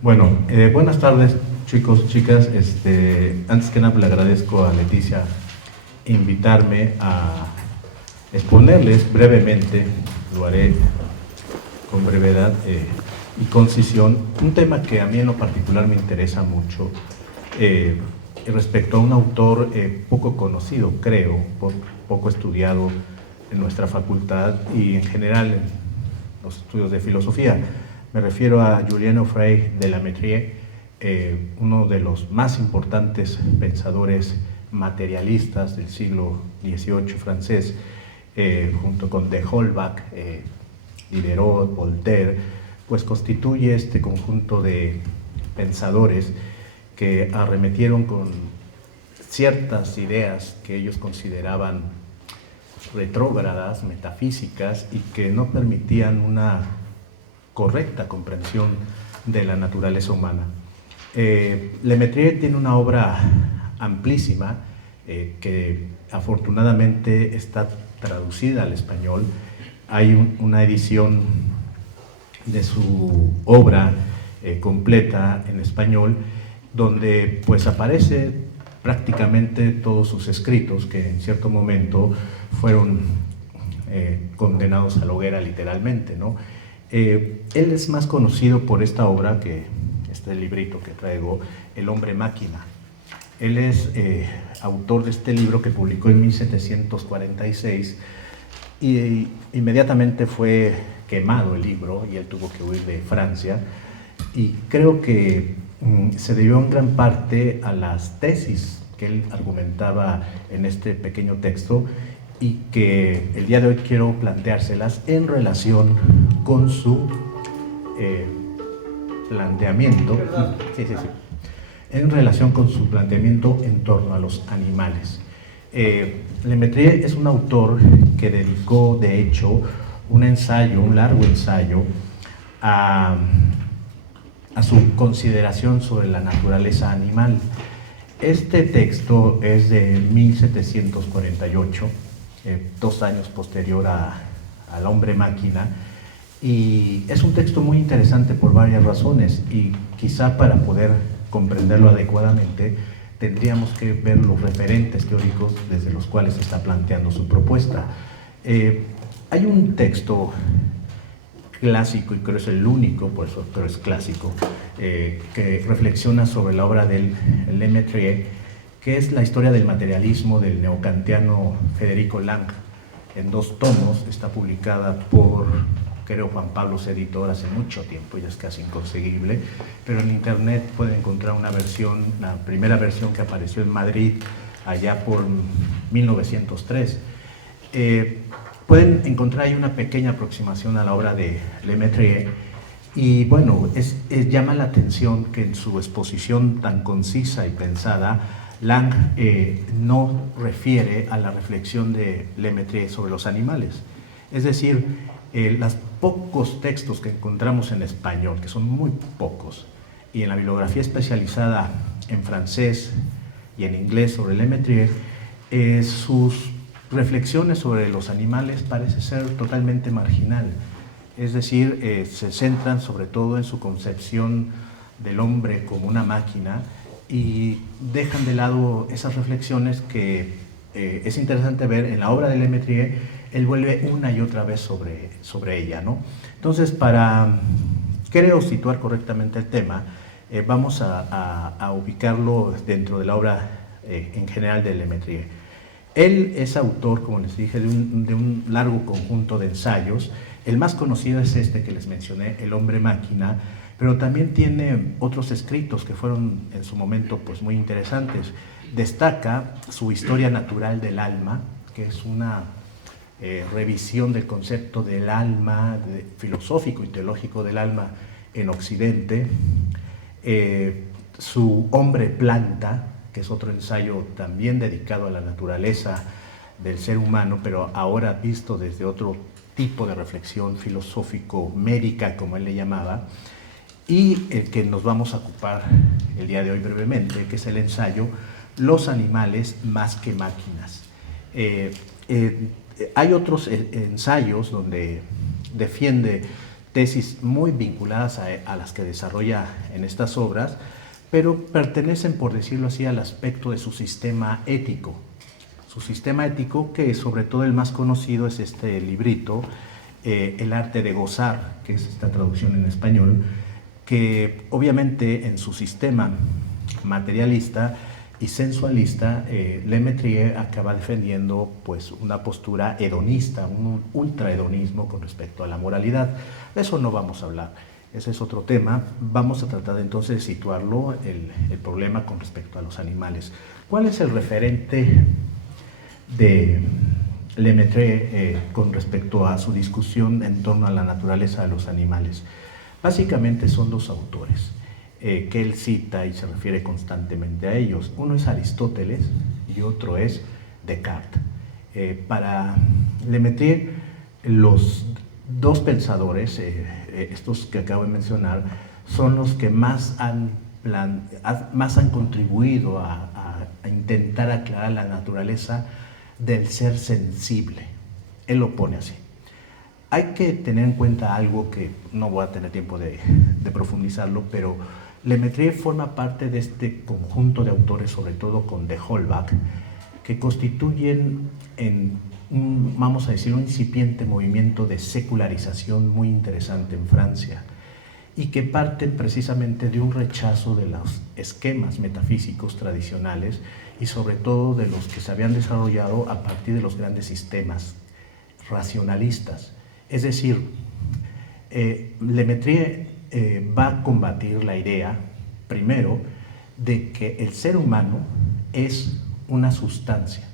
Bueno, buenas tardes, chicos, chicas. Antes que nada, le agradezco a Leticia invitarme a exponerles brevemente, lo haré con brevedad y concisión, un tema que a mí en lo particular me interesa mucho, respecto a un autor poco conocido, creo, poco estudiado en nuestra facultad y en general en los estudios de filosofía. Me refiero a Julien Offray de La Mettrie, uno de los más importantes pensadores materialistas del siglo XVIII francés, junto con de Holbach, Diderot, Voltaire, pues constituye este conjunto de pensadores que arremetieron con ciertas ideas que ellos consideraban retrógradas, metafísicas, y que no permitían una correcta comprensión de la naturaleza humana. Le Mettrie tiene una obra amplísima que afortunadamente está traducida al español. Hay una edición de su obra completa en español, donde pues aparece prácticamente todos sus escritos, que en cierto momento fueron condenados a la hoguera literalmente, ¿no? Él es más conocido por esta obra, que este librito que traigo, El hombre máquina. Él es autor de este libro que publicó en 1746 y inmediatamente fue quemado el libro y él tuvo que huir de Francia, y creo que se debió en gran parte a las tesis que él argumentaba en este pequeño texto, y que el día de hoy quiero planteárselas en relación con su planteamiento, en relación con su planteamiento en torno a los animales. Le Mettrie es un autor que dedicó, de hecho, un ensayo, un largo ensayo, a su consideración sobre la naturaleza animal. Este texto es de 1748, 2 años posterior al hombre máquina, y es un texto muy interesante por varias razones, y quizá para poder comprenderlo adecuadamente tendríamos que ver los referentes teóricos desde los cuales se está planteando su propuesta. Hay un texto clásico, y creo es el único, por eso creo es clásico, que reflexiona sobre la obra de Le Mettrie, que es la historia del materialismo del neokantiano Federico Lang, en 2 tomos. Está publicada por, creo, Juan Pablo Editor hace mucho tiempo, ya es casi inconseguible, pero en internet pueden encontrar una versión, la primera versión que apareció en Madrid allá por 1903. Pueden encontrar ahí una pequeña aproximación a la obra de Le Mettrie, y bueno, llama la atención que en su exposición tan concisa y pensada, Lang no refiere a la reflexión de Le Mettrie sobre los animales. Es decir, los pocos textos que encontramos en español, que son muy pocos, y en la bibliografía especializada en francés y en inglés sobre Le Mettrie, sus reflexiones sobre los animales parece ser totalmente marginal. Es decir, se centran sobre todo en su concepción del hombre como una máquina, y dejan de lado esas reflexiones que es interesante ver en la obra de Le Mettrie. Él vuelve una y otra vez sobre ella, ¿no? Entonces, para, creo, situar correctamente el tema, vamos a ubicarlo dentro de la obra en general de Le Mettrie. Él es autor, como les dije, de un largo conjunto de ensayos. El más conocido es este que les mencioné, El hombre máquina, pero también tiene otros escritos que fueron en su momento pues muy interesantes. Destaca su Historia natural del alma, que es una revisión del concepto del alma, filosófico y teológico del alma en Occidente. Su Hombre planta, que es otro ensayo también dedicado a la naturaleza del ser humano, pero ahora visto desde otro tipo de reflexión filosófico-médica, como él le llamaba, y el que nos vamos a ocupar el día de hoy brevemente, que es el ensayo Los animales más que máquinas. Hay otros ensayos donde defiende tesis muy vinculadas a las que desarrolla en estas obras, pero pertenecen, por decirlo así, al aspecto de su sistema ético. Su sistema ético, que sobre todo el más conocido es este librito, El arte de gozar, que es esta traducción en español, que obviamente en su sistema materialista y sensualista, Lemaitre acaba defendiendo pues una postura hedonista, un ultrahedonismo con respecto a la moralidad. De eso no vamos a hablar, ese es otro tema. Vamos a tratar entonces de situarlo, el problema con respecto a los animales. ¿Cuál es el referente de Lemaitre con respecto a su discusión en torno a la naturaleza de los animales? Básicamente son dos autores que él cita y se refiere constantemente a ellos. Uno es Aristóteles y otro es Descartes. Para Lemaitre, los dos pensadores, estos que acabo de mencionar, son los que más han contribuido a intentar aclarar la naturaleza del ser sensible. Él lo pone así. Hay que tener en cuenta algo que no voy a tener tiempo de profundizarlo, pero Lemaitre forma parte de este conjunto de autores, sobre todo con de Holbach, que constituyen vamos a decir, un incipiente movimiento de secularización muy interesante en Francia, y que parten precisamente de un rechazo de los esquemas metafísicos tradicionales y sobre todo de los que se habían desarrollado a partir de los grandes sistemas racionalistas. Es decir, Lemaitre va a combatir la idea, primero, de que el ser humano es una sustancia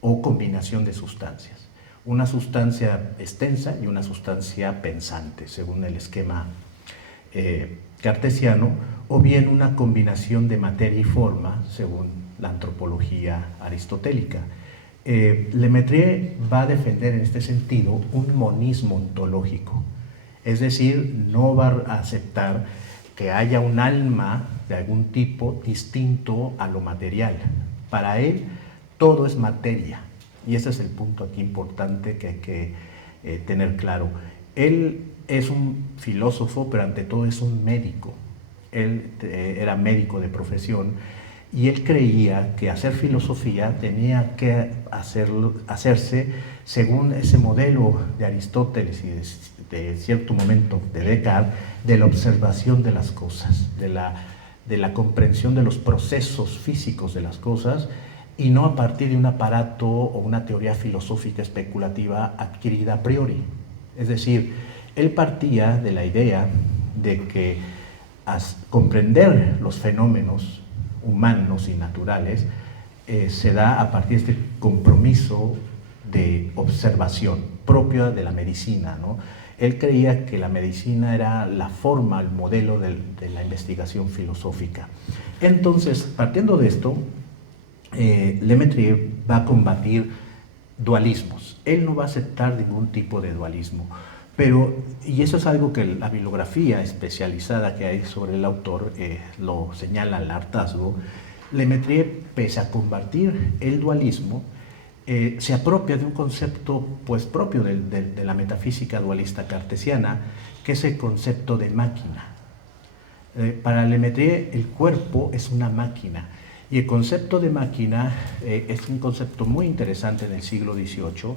o combinación de sustancias, una sustancia extensa y una sustancia pensante, según el esquema cartesiano, o bien una combinación de materia y forma, según la antropología aristotélica. Lemaitre va a defender en este sentido un monismo ontológico, es decir, no va a aceptar que haya un alma de algún tipo distinto a lo material. Para él todo es materia, y ese es el punto aquí importante que hay que tener claro. Él es un filósofo, pero ante todo es un médico. Él era médico de profesión y él creía que hacer filosofía tenía que hacerse según ese modelo de Aristóteles y de cierto momento de Descartes, de la observación de las cosas, de la comprensión de los procesos físicos de las cosas, y no a partir de un aparato o una teoría filosófica especulativa adquirida a priori. Es decir, él partía de la idea de que comprender los fenómenos humanos y naturales se da a partir de este compromiso de observación propia de la medicina, ¿no? Él creía que la medicina era la forma, el modelo de la investigación filosófica. Entonces, partiendo de esto, Lemaitre va a combatir dualismos. Él no va a aceptar ningún tipo de dualismo. Y eso es algo que la bibliografía especializada que hay sobre el autor lo señala al hartazgo. Lemaitre, pese a combatir el dualismo, se apropia de un concepto pues, propio de la metafísica dualista cartesiana, que es el concepto de máquina. Para Lemaitre, el cuerpo es una máquina, y el concepto de máquina es un concepto muy interesante en el siglo XVIII,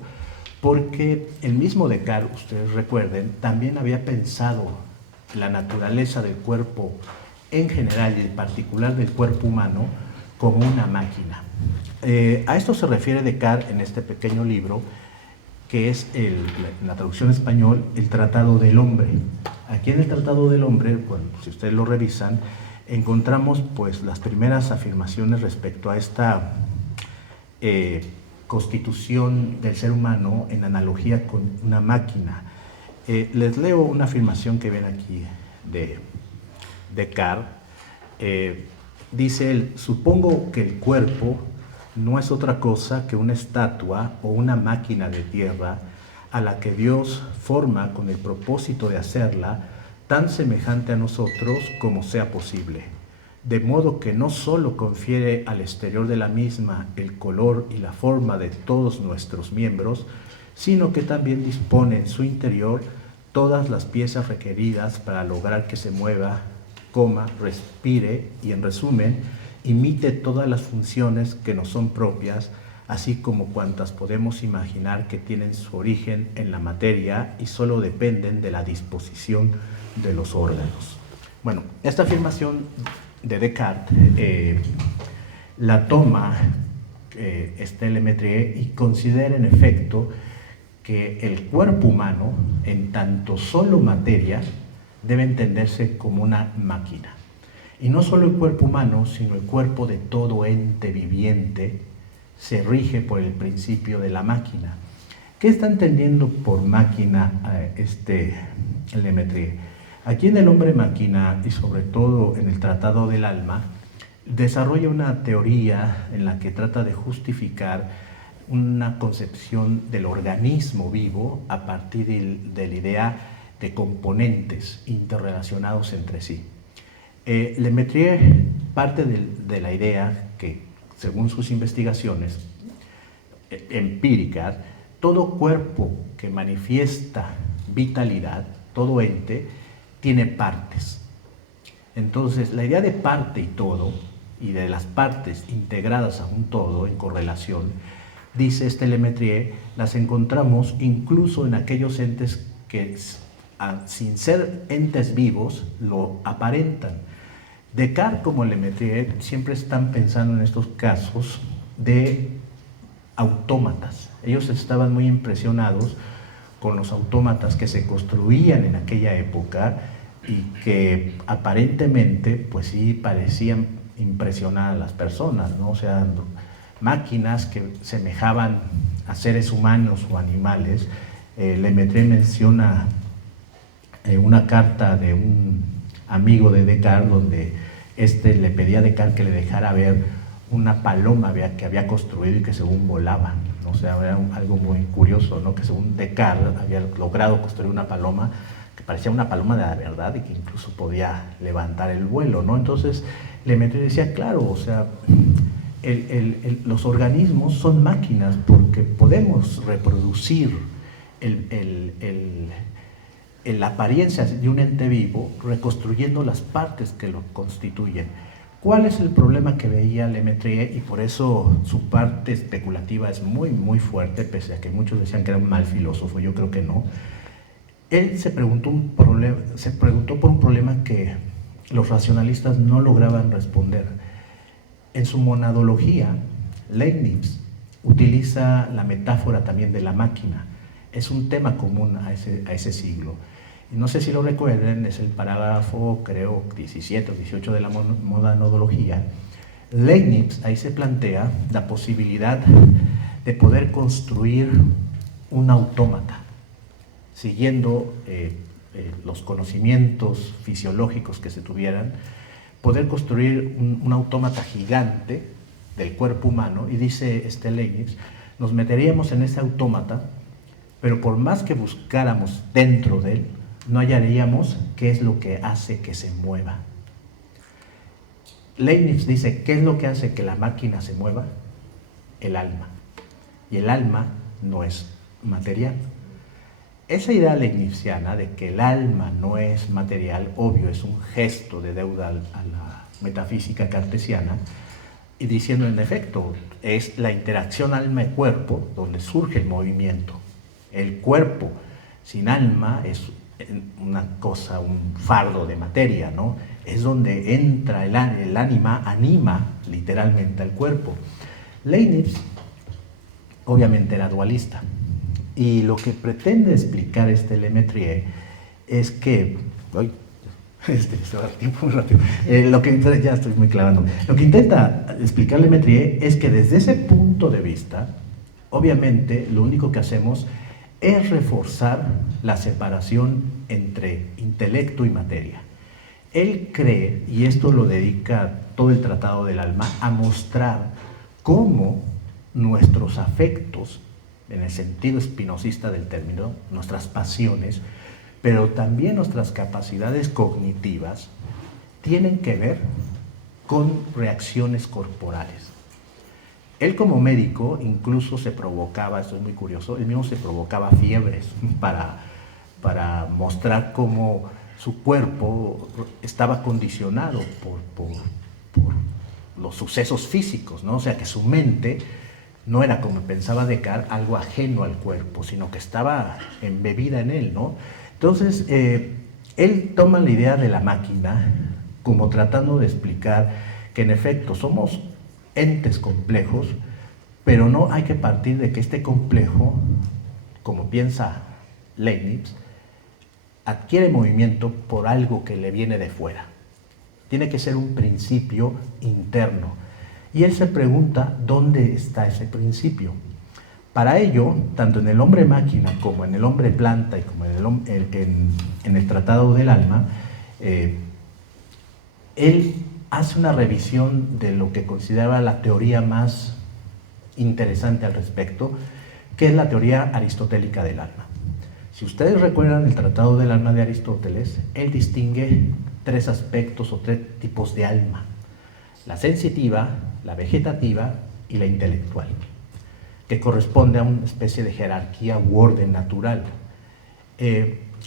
porque el mismo Descartes, ustedes recuerden, también había pensado la naturaleza del cuerpo en general y en particular del cuerpo humano como una máquina. A esto se refiere Descartes en este pequeño libro, que es, en la traducción español, el Tratado del Hombre. Aquí en el Tratado del Hombre, bueno, si ustedes lo revisan, encontramos pues, las primeras afirmaciones respecto a esta constitución del ser humano en analogía con una máquina. Les leo una afirmación que ven aquí de Descartes. Dice él: supongo que el cuerpo no es otra cosa que una estatua o una máquina de tierra a la que Dios forma con el propósito de hacerla tan semejante a nosotros como sea posible, de modo que no solo confiere al exterior de la misma el color y la forma de todos nuestros miembros, sino que también dispone en su interior todas las piezas requeridas para lograr que se mueva, coma, respire y, en resumen, imite todas las funciones que nos son propias, así como cuantas podemos imaginar que tienen su origen en la materia y solo dependen de la disposición de los órganos. Bueno, esta afirmación de Descartes la toma Lemaitre y considera en efecto que el cuerpo humano, en tanto solo materia, debe entenderse como una máquina. Y no solo el cuerpo humano, sino el cuerpo de todo ente viviente se rige por el principio de la máquina. ¿Qué está entendiendo por máquina Lemaitre? Aquí en El hombre máquina, y sobre todo en el Tratado del Alma, desarrolla una teoría en la que trata de justificar una concepción del organismo vivo a partir de la idea de componentes interrelacionados entre sí. Lemaitre parte de la idea que, según sus investigaciones empíricas, todo cuerpo que manifiesta vitalidad, todo ente, tiene partes. Entonces, la idea de parte y todo, y de las partes integradas a un todo en correlación, dice Lemaitre, las encontramos incluso en aquellos entes que, sin ser entes vivos, lo aparentan. Descartes como Lemaitre siempre están pensando en estos casos de autómatas. Ellos estaban muy impresionados con los autómatas que se construían en aquella época y que aparentemente, pues sí, parecían impresionar a las personas, ¿no? O sea, máquinas que semejaban a seres humanos o animales. Lemaitre menciona una carta de un amigo de Descartes donde le pedía a Descartes que le dejara ver una paloma que había construido y que según volaba, ¿no? O sea, era algo muy curioso, ¿no? Que según Descartes había logrado construir una paloma que parecía una paloma de la verdad y que incluso podía levantar el vuelo, ¿no? Entonces Lemaitre decía, claro, o sea, los organismos son máquinas porque podemos reproducir la apariencia de un ente vivo reconstruyendo las partes que lo constituyen. ¿Cuál es el problema que veía Lemaitre? Y por eso su parte especulativa es muy, muy fuerte, pese a que muchos decían que era un mal filósofo, yo creo que no. Él se preguntó por un problema que los racionalistas no lograban responder. En su monadología, Leibniz utiliza la metáfora también de la máquina. Es un tema común a ese siglo. Y no sé si lo recuerden, es el parágrafo, creo, 17 o 18 de la monadología. Leibniz ahí se plantea la posibilidad de poder construir un autómata, siguiendo los conocimientos fisiológicos que se tuvieran, poder construir un autómata gigante del cuerpo humano, y dice Leibniz, nos meteríamos en ese autómata, pero por más que buscáramos dentro de él, no hallaríamos qué es lo que hace que se mueva. Leibniz dice, ¿qué es lo que hace que la máquina se mueva? El alma. Y el alma no es material. Esa idea leibniziana de que el alma no es material, obvio, es un gesto de deuda a la metafísica cartesiana, y diciendo, en efecto, es la interacción alma-cuerpo donde surge el movimiento. El cuerpo sin alma es una cosa, un fardo de materia, ¿no? Es donde entra el ánima, anima literalmente al cuerpo. Leibniz obviamente era dualista, y lo que pretende explicar Lemaitre es que se va el tiempo muy rápido. Ya estoy muy clavando. Lo que intenta explicar Lemaitre es que desde ese punto de vista, obviamente lo único que hacemos es reforzar la separación entre intelecto y materia. Él cree, y esto lo dedica todo el Tratado del Alma, a mostrar cómo nuestros afectos, en el sentido espinosista del término, nuestras pasiones, pero también nuestras capacidades cognitivas, tienen que ver con reacciones corporales. Él como médico incluso se provocaba, esto es muy curioso, él mismo se provocaba fiebres para para mostrar cómo su cuerpo estaba condicionado por los sucesos físicos, ¿no? O sea, que su mente no era, como pensaba Descartes, algo ajeno al cuerpo, sino que estaba embebida en él, ¿no? Entonces, él toma la idea de la máquina como tratando de explicar que en efecto somos entes complejos, pero no hay que partir de que este complejo, como piensa Leibniz, adquiere movimiento por algo que le viene de fuera. Tiene que ser un principio interno. Y él se pregunta dónde está ese principio. Para ello, tanto en el hombre máquina como en el hombre planta y como en el Tratado del Alma, él hace una revisión de lo que consideraba la teoría más interesante al respecto, que es la teoría aristotélica del alma. Si ustedes recuerdan el Tratado del Alma de Aristóteles, él distingue tres aspectos o tres tipos de alma: la sensitiva, la vegetativa y la intelectual, que corresponde a una especie de jerarquía u orden natural.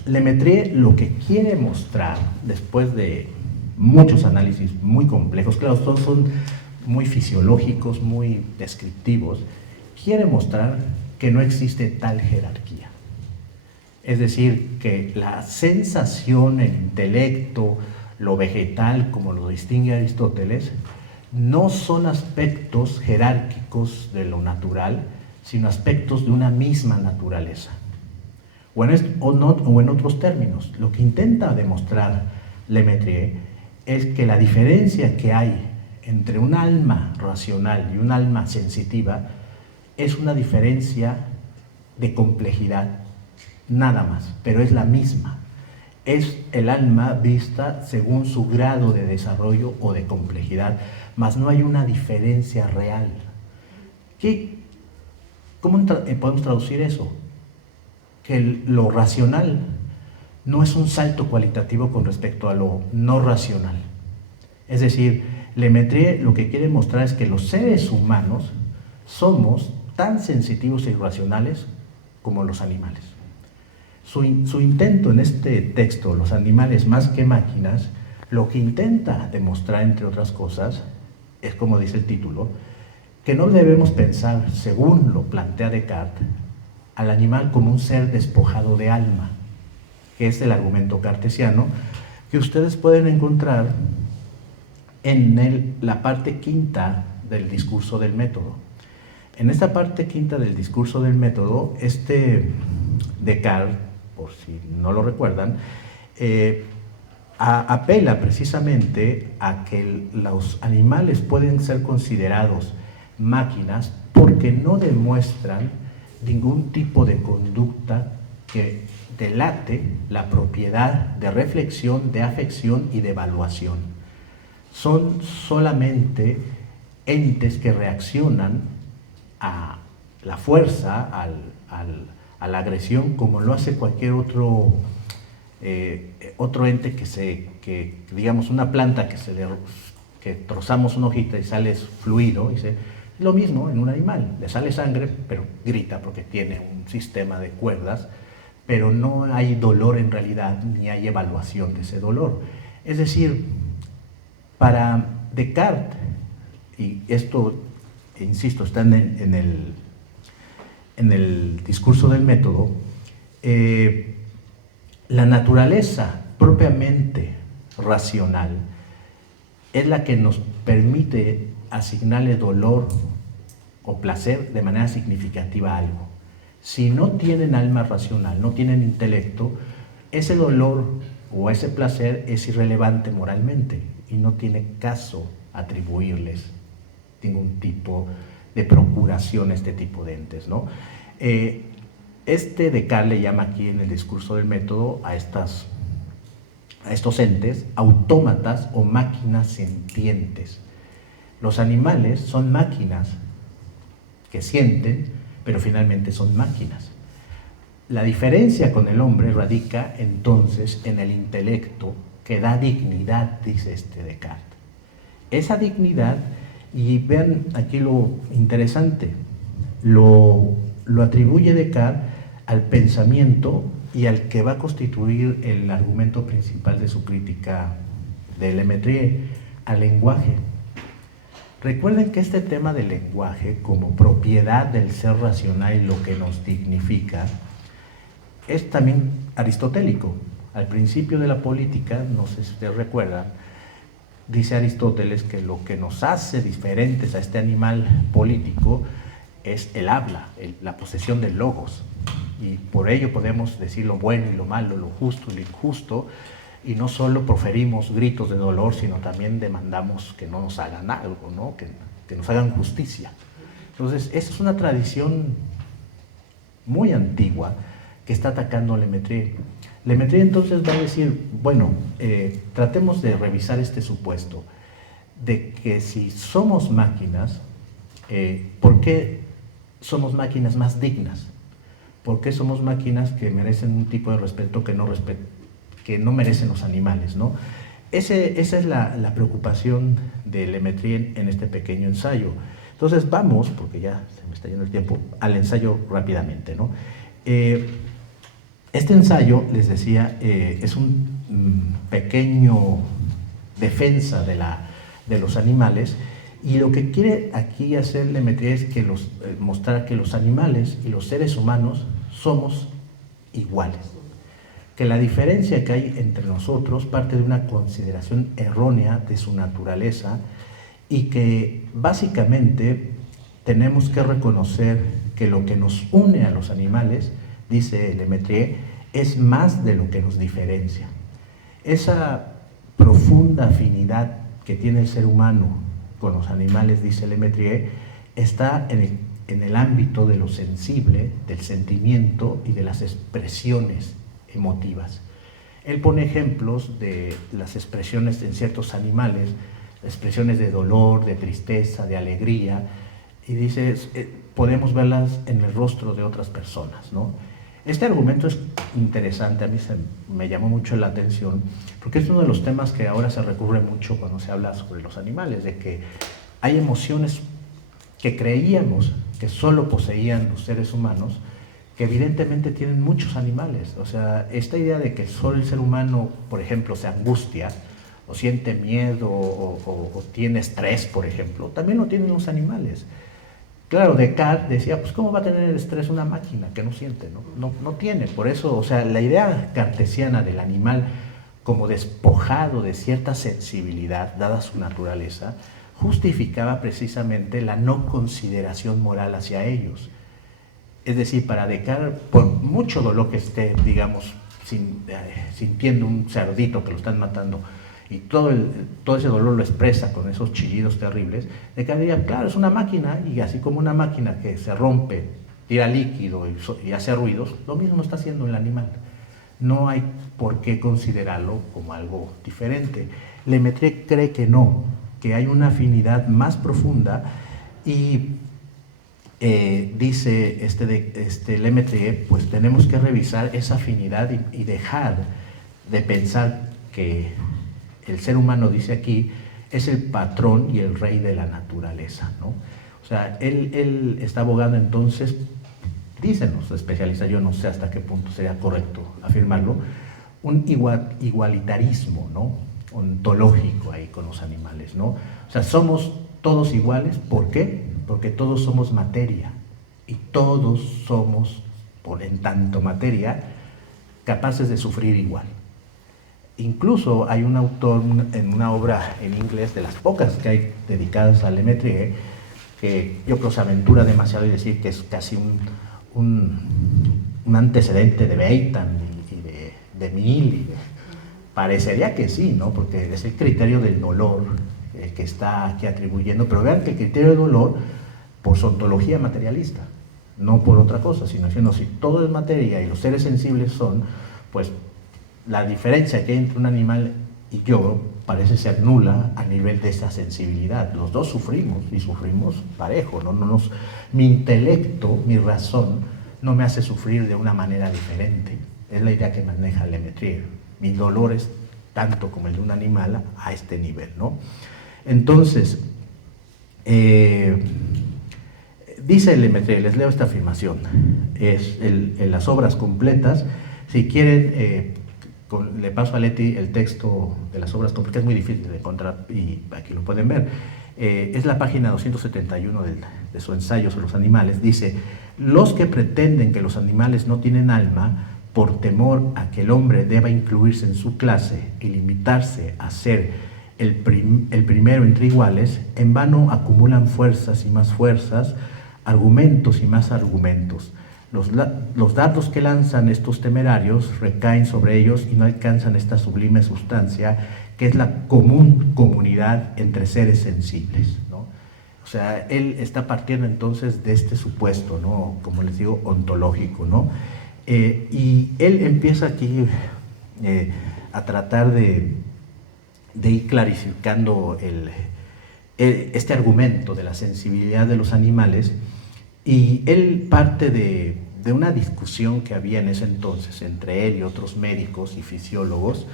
Lemaitre lo que quiere mostrar, después de muchos análisis muy complejos, claro, todos son muy fisiológicos, muy descriptivos, quiere mostrar que no existe tal jerarquía. Es decir, que la sensación, el intelecto, lo vegetal, como lo distingue Aristóteles, no son aspectos jerárquicos de lo natural, sino aspectos de una misma naturaleza. O en otros términos, lo que intenta demostrar Lemaitre es que la diferencia que hay entre un alma racional y un alma sensitiva es una diferencia de complejidad, nada más, pero es la misma. Es el alma vista según su grado de desarrollo o de complejidad, mas no hay una diferencia real. ¿Cómo podemos traducir eso? Que lo racional no es un salto cualitativo con respecto a lo no racional. Es decir, Lemaitre lo que quiere mostrar es que los seres humanos somos tan sensitivos e irracionales como los animales. Su intento en este texto, Los animales más que máquinas, lo que intenta demostrar, entre otras cosas, es, como dice el título, que no debemos pensar, según lo plantea Descartes, al animal como un ser despojado de alma, que es el argumento cartesiano que ustedes pueden encontrar en la parte quinta del discurso del método. En esta parte quinta del discurso del método, Descartes, por si no lo recuerdan, apela precisamente a que los animales pueden ser considerados máquinas porque no demuestran ningún tipo de conducta que delate la propiedad de reflexión, de afección y de evaluación. Son solamente entes que reaccionan a la fuerza, a la agresión, como lo hace cualquier otro ente digamos, una planta que trozamos una hojita y sale fluido, lo mismo en un animal, le sale sangre, pero grita porque tiene un sistema de cuerdas, pero no hay dolor en realidad, ni hay evaluación de ese dolor. Es decir, para Descartes, y esto, insisto, está en el discurso del método, la naturaleza propiamente racional es la que nos permite asignarle dolor o placer de manera significativa a algo. Si no tienen alma racional, no tienen intelecto, ese dolor o ese placer es irrelevante moralmente y no tiene caso atribuirles ningún tipo de procuración a este tipo de entes, ¿no? Descartes le llama aquí en el discurso del método a estos entes autómatas o máquinas sentientes. Los animales son máquinas que sienten, pero finalmente son máquinas. La diferencia con el hombre radica entonces en el intelecto que da dignidad, dice Descartes. Esa dignidad, y vean aquí lo interesante, lo atribuye Descartes al pensamiento y al que va a constituir el argumento principal de su crítica de Lemaitre, al lenguaje. Recuerden que este tema del lenguaje como propiedad del ser racional y lo que nos dignifica es también aristotélico. Al principio de la política, no sé si ustedes recuerdan, dice Aristóteles que lo que nos hace diferentes a este animal político es el habla, la posesión del logos, y por ello podemos decir lo bueno y lo malo, lo justo y lo injusto, y no solo proferimos gritos de dolor, sino también demandamos que no nos hagan algo, ¿no? que nos hagan justicia. Entonces, esa es una tradición muy antigua que está atacando a Lemaitre. Lemaitre entonces va a decir, bueno, tratemos de revisar este supuesto de que si somos máquinas, ¿por qué somos máquinas más dignas? ¿Por qué somos máquinas que merecen un tipo de respeto que no merecen los animales, ¿no? Esa es la preocupación de Lemaitre en este pequeño ensayo. Entonces vamos, porque ya se me está yendo el tiempo, al ensayo rápidamente, ¿no? Este ensayo, les decía, es un pequeño defensa de los animales, y lo que quiere aquí hacer Lemaitre es que mostrar que los animales y los seres humanos somos iguales, que la diferencia que hay entre nosotros parte de una consideración errónea de su naturaleza, y que básicamente tenemos que reconocer que lo que nos une a los animales, dice Lemaitre, es más de lo que nos diferencia. Esa profunda afinidad que tiene el ser humano con los animales, dice Lemaitre, está en el ámbito de lo sensible, del sentimiento y de las expresiones emotivas. Él pone ejemplos de las expresiones en ciertos animales, expresiones de dolor, de tristeza, de alegría, y dice, podemos verlas en el rostro de otras personas, ¿no? Este argumento es interesante, a mí me llamó mucho la atención, porque es uno de los temas que ahora se recurre mucho cuando se habla sobre los animales, de que hay emociones que creíamos que solo poseían los seres humanos, que evidentemente tienen muchos animales. O sea, esta idea de que solo el ser humano, por ejemplo, se angustia, o siente miedo, o tiene estrés, por ejemplo, también lo tienen los animales. Claro, Descartes decía, pues ¿cómo va a tener estrés una máquina que no siente? No tiene. Por eso, o sea, la idea cartesiana del animal como despojado de cierta sensibilidad, dada su naturaleza, justificaba precisamente la no consideración moral hacia ellos. Es decir, para Descartes, por mucho dolor que esté, digamos, sintiendo un cerdito que lo están matando, y todo ese dolor lo expresa con esos chillidos terribles, Descartes diría, claro, es una máquina, y así como una máquina que se rompe, tira líquido y hace ruidos, lo mismo está haciendo el animal. No hay por qué considerarlo como algo diferente. Lemaitre cree que no, que hay una afinidad más profunda, y dice Lemaitre, pues tenemos que revisar esa afinidad y dejar de pensar que el ser humano, dice aquí, es el patrón y el rey de la naturaleza, ¿no? O sea, él está abogando entonces, dicen los especialistas, yo no sé hasta qué punto sería correcto afirmarlo, un igualitarismo, ¿no? Ontológico ahí con los animales, ¿no? O sea, somos todos iguales, ¿por qué? Porque todos somos materia, y todos somos, en tanto materia, capaces de sufrir igual. Incluso hay un autor en una obra en inglés, de las pocas que hay dedicadas a Lemaitre, que yo creo se aventura demasiado y decir que es casi un antecedente de Bentham y de Mill, parecería que sí, ¿no? Porque es el criterio del dolor que está aquí atribuyendo, pero vean que el criterio del dolor, por su ontología materialista, no por otra cosa, sino diciendo, si todo es materia y los seres sensibles son, pues la diferencia que hay entre un animal y yo parece ser nula a nivel de esa sensibilidad. Los dos sufrimos, y sufrimos parejo, ¿no? Mi intelecto, mi razón, no me hace sufrir de una manera diferente. Es la idea que maneja Lemaitre. Mi dolor es tanto como el de un animal a este nivel, ¿no? Entonces, dice Lemaitre, les leo esta afirmación, en las obras completas Si quieren, le paso a Leti el texto de las obras completas, es muy difícil de encontrar y aquí lo pueden ver. Es la página 271 de su ensayo sobre los animales. Dice: los que pretenden que los animales no tienen alma, por temor a que el hombre deba incluirse en su clase y limitarse a ser el primero entre iguales, en vano acumulan fuerzas y más fuerzas, argumentos y más argumentos. Los dardos que lanzan estos temerarios recaen sobre ellos y no alcanzan esta sublime sustancia que es la común comunidad entre seres sensibles, ¿no? O sea, él está partiendo entonces de este supuesto, ¿no? Como les digo, ontológico, ¿no? Y él empieza aquí a tratar de ir clarificando este argumento de la sensibilidad de los animales, y él parte de una discusión que había en ese entonces entre él y otros médicos y fisiólogos,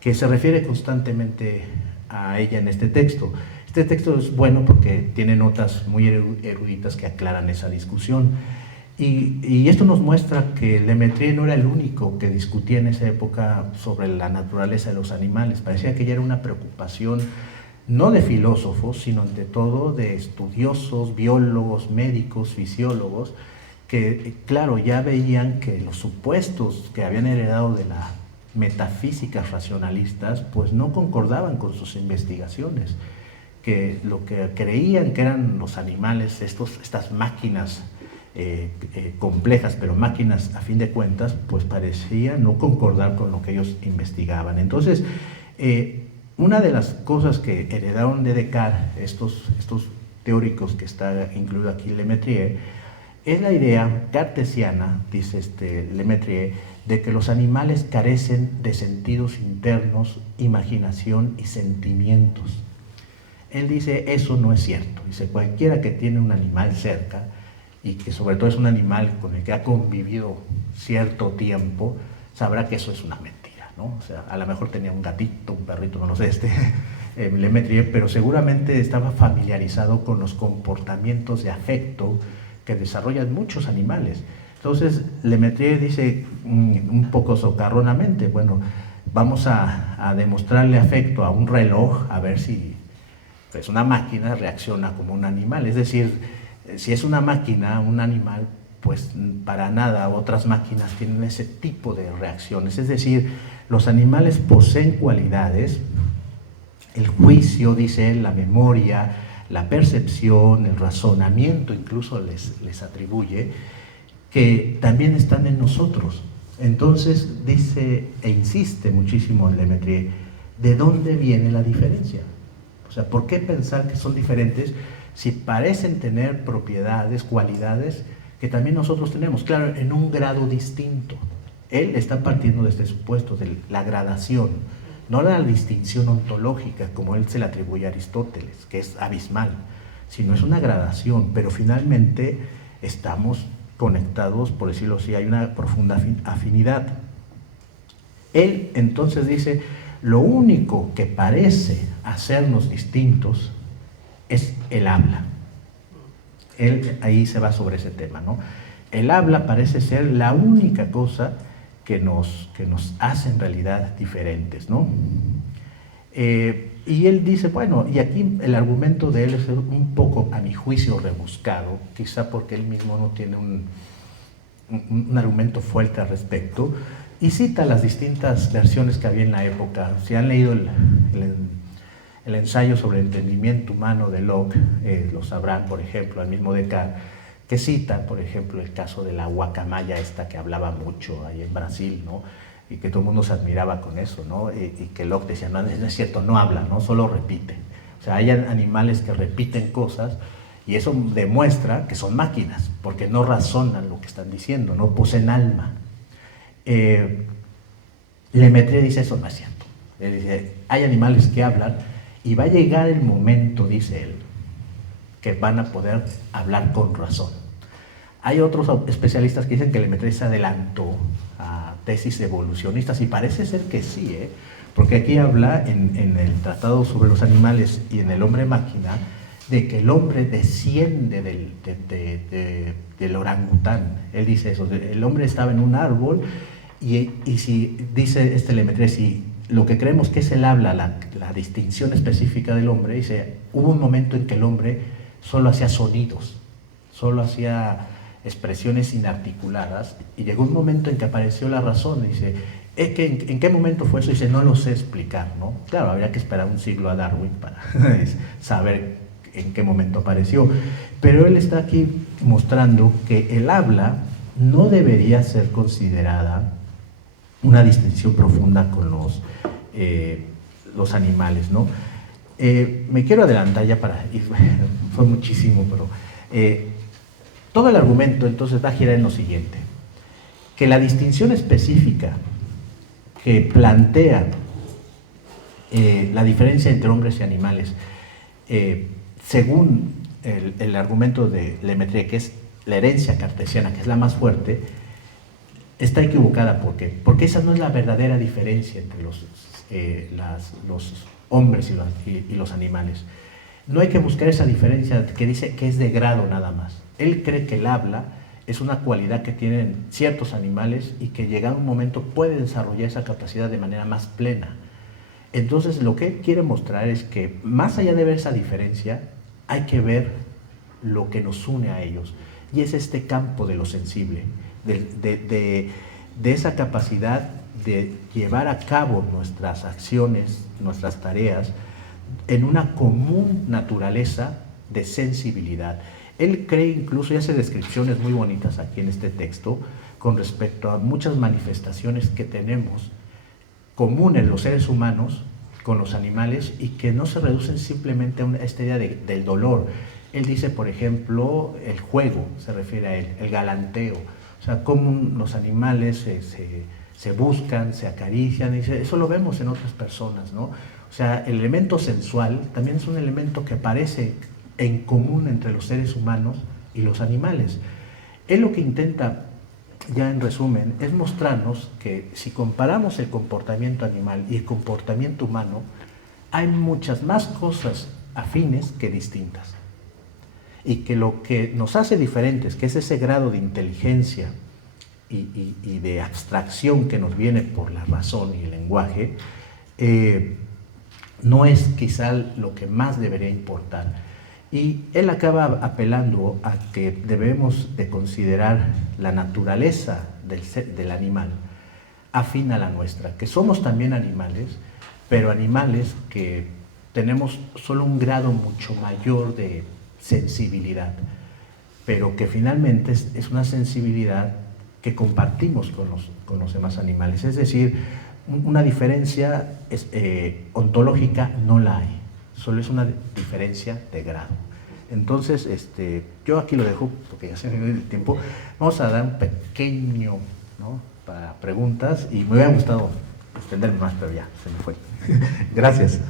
que se refiere constantemente a ella en este texto. Este texto es bueno porque tiene notas muy eruditas que aclaran esa discusión. Y esto nos muestra que Lemaitre no era el único que discutía en esa época sobre la naturaleza de los animales. Parecía que ya era una preocupación no de filósofos, sino ante todo de estudiosos, biólogos, médicos, fisiólogos, que claro, ya veían que los supuestos que habían heredado de la metafísicas racionalistas pues no concordaban con sus investigaciones, que lo que creían que eran los animales, estas máquinas complejas, pero máquinas a fin de cuentas, pues parecía no concordar con lo que ellos investigaban. Entonces, una de las cosas que heredaron de Descartes estos teóricos, que está incluido aquí Lemaitre, es la idea cartesiana, dice Lemaitre, de que los animales carecen de sentidos internos, imaginación y sentimientos. Él dice, eso no es cierto. Dice, cualquiera que tiene un animal cerca, y que sobre todo es un animal con el que ha convivido cierto tiempo, sabrá que eso es una mentira, ¿no? O sea, a lo mejor tenía un gatito, un perrito, no lo sé, Lemaitre, pero seguramente estaba familiarizado con los comportamientos de afecto que desarrollan muchos animales. Entonces, Lemaitre dice un poco socarronamente, bueno, vamos a demostrarle afecto a un reloj, a ver si pues, una máquina reacciona como un animal. Es decir, si es una máquina, un animal, pues para nada otras máquinas tienen ese tipo de reacciones. Es decir, los animales poseen cualidades, el juicio, dice él, la memoria, la percepción, el razonamiento, incluso les atribuye, que también están en nosotros. Entonces dice e insiste muchísimo en Lemaitre, ¿de dónde viene la diferencia? O sea, ¿por qué pensar que son diferentes si parecen tener propiedades, cualidades que también nosotros tenemos? Claro, en un grado distinto. Él está partiendo de este supuesto, de la gradación, no la distinción ontológica como él se le atribuye a Aristóteles, que es abismal, sino es una gradación, pero finalmente estamos conectados, por decirlo así, hay una profunda afinidad. Él entonces dice, lo único que parece hacernos distintos es el habla. Él ahí se va sobre ese tema, ¿no? El habla parece ser la única cosa que nos hace en realidad diferentes, ¿no? Y él dice, bueno, y aquí el argumento de él es un poco, a mi juicio, rebuscado, quizá porque él mismo no tiene un argumento fuerte al respecto, y cita las distintas versiones que había en la época. Si han leído el ensayo sobre el entendimiento humano de Locke, lo sabrán, por ejemplo, al mismo Descartes, que cita, por ejemplo, el caso de la guacamaya esta que hablaba mucho ahí en Brasil, ¿no? Y que todo el mundo se admiraba con eso, ¿no? Y que Locke decía, no es cierto, no habla, ¿no? Solo repite. O sea, hay animales que repiten cosas y eso demuestra que son máquinas, porque no razonan lo que están diciendo, no poseen alma. Lemaitre dice, eso no es cierto. Él dice, hay animales que hablan y va a llegar el momento, dice él, que van a poder hablar con razón. Hay otros especialistas que dicen que Lemaitre se adelantó a tesis evolucionistas, y parece ser que sí, porque aquí habla en el Tratado sobre los Animales y en el Hombre Máquina de que el hombre desciende del orangután. Él dice eso, el hombre estaba en un árbol Y si dice Lemaitre, si lo que creemos que es el habla, la distinción específica del hombre, dice, hubo un momento en que el hombre solo hacía sonidos, solo hacía expresiones inarticuladas, y llegó un momento en que apareció la razón, dice, ¿en qué momento fue eso? Dice, no lo sé explicar, ¿no? Claro, habría que esperar un siglo a Darwin para saber en qué momento apareció, pero él está aquí mostrando que el habla no debería ser considerada una distinción profunda con los animales, ¿no? Me quiero adelantar ya para ir, fue muchísimo, pero todo el argumento entonces va a girar en lo siguiente, que la distinción específica que plantea la diferencia entre hombres y animales, según el argumento de Lemaitre, que es la herencia cartesiana, que es la más fuerte, está equivocada. ¿Por qué? Porque esa no es la verdadera diferencia entre los hombres y los animales. No hay que buscar esa diferencia que dice que es de grado nada más. Él cree que el habla es una cualidad que tienen ciertos animales y que llegado un momento puede desarrollar esa capacidad de manera más plena. Entonces lo que él quiere mostrar es que más allá de ver esa diferencia, hay que ver lo que nos une a ellos. Y es este campo de lo sensible, de esa capacidad de llevar a cabo nuestras acciones, nuestras tareas, en una común naturaleza de sensibilidad. Él cree incluso, y hace descripciones muy bonitas aquí en este texto, con respecto a muchas manifestaciones que tenemos comunes los seres humanos con los animales y que no se reducen simplemente a esta idea del dolor. Él dice, por ejemplo, el juego, se refiere a él, el galanteo, o sea, cómo los animales se buscan, se acarician, y eso lo vemos en otras personas, ¿no? O sea, el elemento sensual también es un elemento que aparece en común entre los seres humanos y los animales. Él lo que intenta, ya en resumen, es mostrarnos que si comparamos el comportamiento animal y el comportamiento humano, hay muchas más cosas afines que distintas. Y que lo que nos hace diferentes, que es ese grado de inteligencia y de abstracción que nos viene por la razón y el lenguaje, no es quizá lo que más debería importar. Y él acaba apelando a que debemos de considerar la naturaleza del animal afín a la nuestra, que somos también animales, pero animales que tenemos solo un grado mucho mayor de sensibilidad, pero que finalmente es una sensibilidad que compartimos con los demás animales. Es decir, una diferencia ontológica no la hay, solo es una diferencia de grado. Entonces, yo aquí lo dejo porque ya se me dio el tiempo. Vamos a dar un pequeño, ¿no?, para preguntas, y me hubiera gustado extenderme más, pero ya se me fue. Gracias.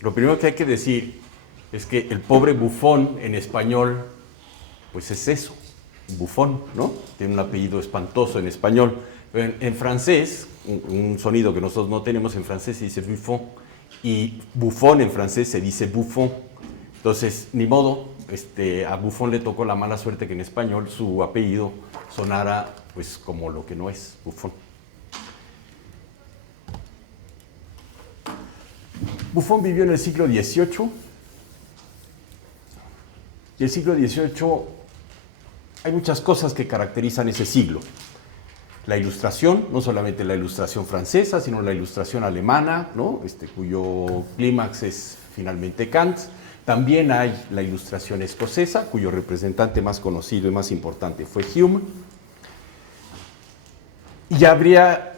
Lo primero que hay que decir es que el pobre bufón en español, pues es eso, bufón, ¿no? Tiene un apellido espantoso en español. En francés, un sonido que nosotros no tenemos en francés, se dice buffon, y bufón en francés se dice buffon. Entonces, ni modo, a Buffon le tocó la mala suerte que en español su apellido sonara pues como lo que no es, bufón. Buffon vivió en el siglo XVIII, y el siglo XVIII hay muchas cosas que caracterizan ese siglo. La ilustración, no solamente la ilustración francesa, sino la ilustración alemana, ¿no?, cuyo clímax es finalmente Kant. También hay la ilustración escocesa, cuyo representante más conocido y más importante fue Hume. Y habría,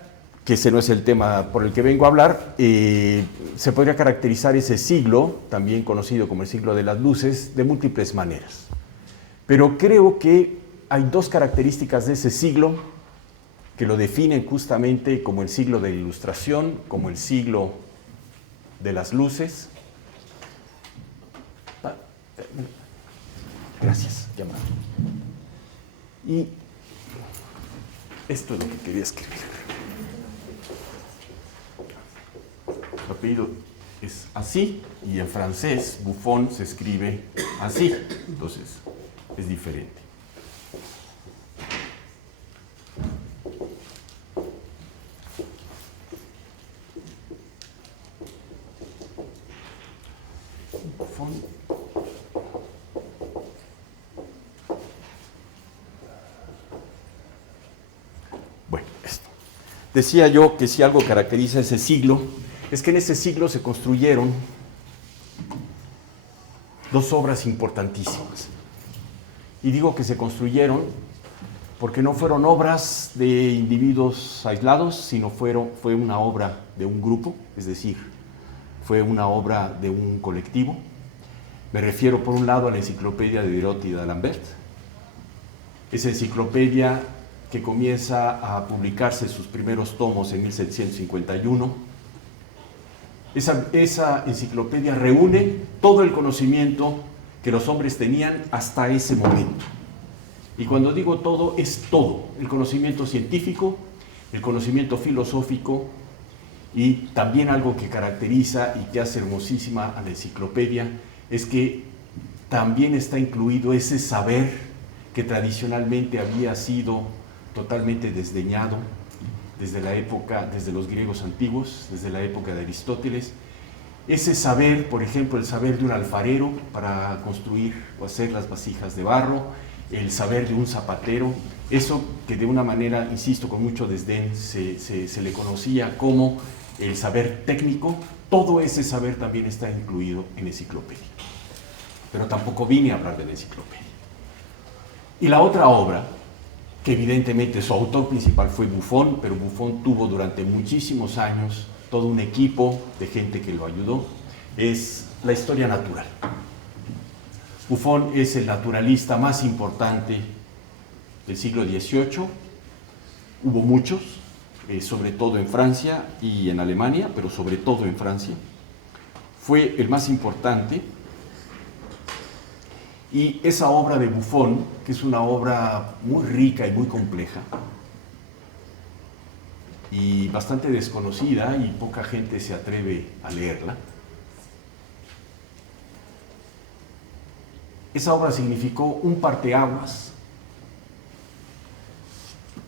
que ese no es el tema por el que vengo a hablar, se podría caracterizar ese siglo, también conocido como el siglo de las luces, de múltiples maneras. Pero creo que hay dos características de ese siglo que lo definen justamente como el siglo de la ilustración, como el siglo de las luces. Gracias, llamado. Y esto es lo que quería escribir. Apellido es así, y en francés Buffon se escribe así, entonces es diferente. Buffon. Bueno, esto. Decía yo que si algo caracteriza ese siglo, es que en ese siglo se construyeron dos obras importantísimas. Y digo que se construyeron porque no fueron obras de individuos aislados, sino fue una obra de un grupo, es decir, fue una obra de un colectivo. Me refiero por un lado a la enciclopedia de Diderot y d'Alembert, esa enciclopedia que comienza a publicarse sus primeros tomos en 1751. Esa enciclopedia reúne todo el conocimiento que los hombres tenían hasta ese momento. Y cuando digo todo, es todo, el conocimiento científico, el conocimiento filosófico, y también algo que caracteriza y que hace hermosísima a la enciclopedia es que también está incluido ese saber que tradicionalmente había sido totalmente desdeñado desde la época, desde los griegos antiguos, desde la época de Aristóteles. Ese saber, por ejemplo, el saber de un alfarero para construir o hacer las vasijas de barro, el saber de un zapatero, eso que de una manera, insisto, con mucho desdén se le conocía como el saber técnico, todo ese saber también está incluido en enciclopedia. Pero tampoco vine a hablar de la enciclopedia. Y la otra obra, que evidentemente su autor principal fue Buffon, pero Buffon tuvo durante muchísimos años todo un equipo de gente que lo ayudó, es la historia natural. Buffon es el naturalista más importante del siglo XVIII, hubo muchos, sobre todo en Francia y en Alemania, pero sobre todo en Francia. Fue el más importante. Y esa obra de Buffon, que es una obra muy rica y muy compleja, y bastante desconocida, y poca gente se atreve a leerla, esa obra significó un parteaguas.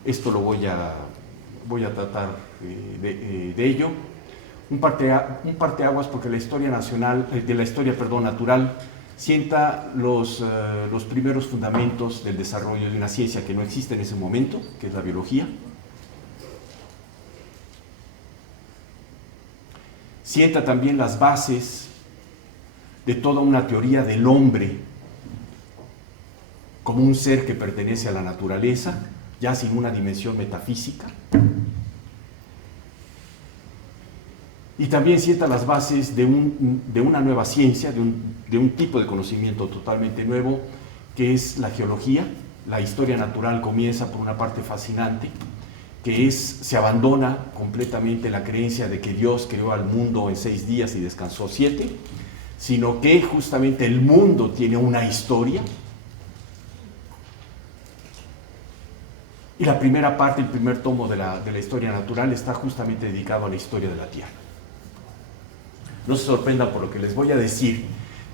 Esto lo voy a tratar de ello. Un parteaguas porque la historia natural sienta los primeros fundamentos del desarrollo de una ciencia que no existe en ese momento, que es la biología. Sienta también las bases de toda una teoría del hombre como un ser que pertenece a la naturaleza, ya sin una dimensión metafísica. Y también sienta las bases de una nueva ciencia, de un tipo de conocimiento totalmente nuevo, que es la geología. La historia natural comienza por una parte fascinante, que se abandona completamente la creencia de que Dios creó al mundo en 6 días y descansó 7, sino que justamente el mundo tiene una historia. Y la primera parte, el primer tomo de la historia natural está justamente dedicado a la historia de la Tierra. No se sorprendan por lo que les voy a decir,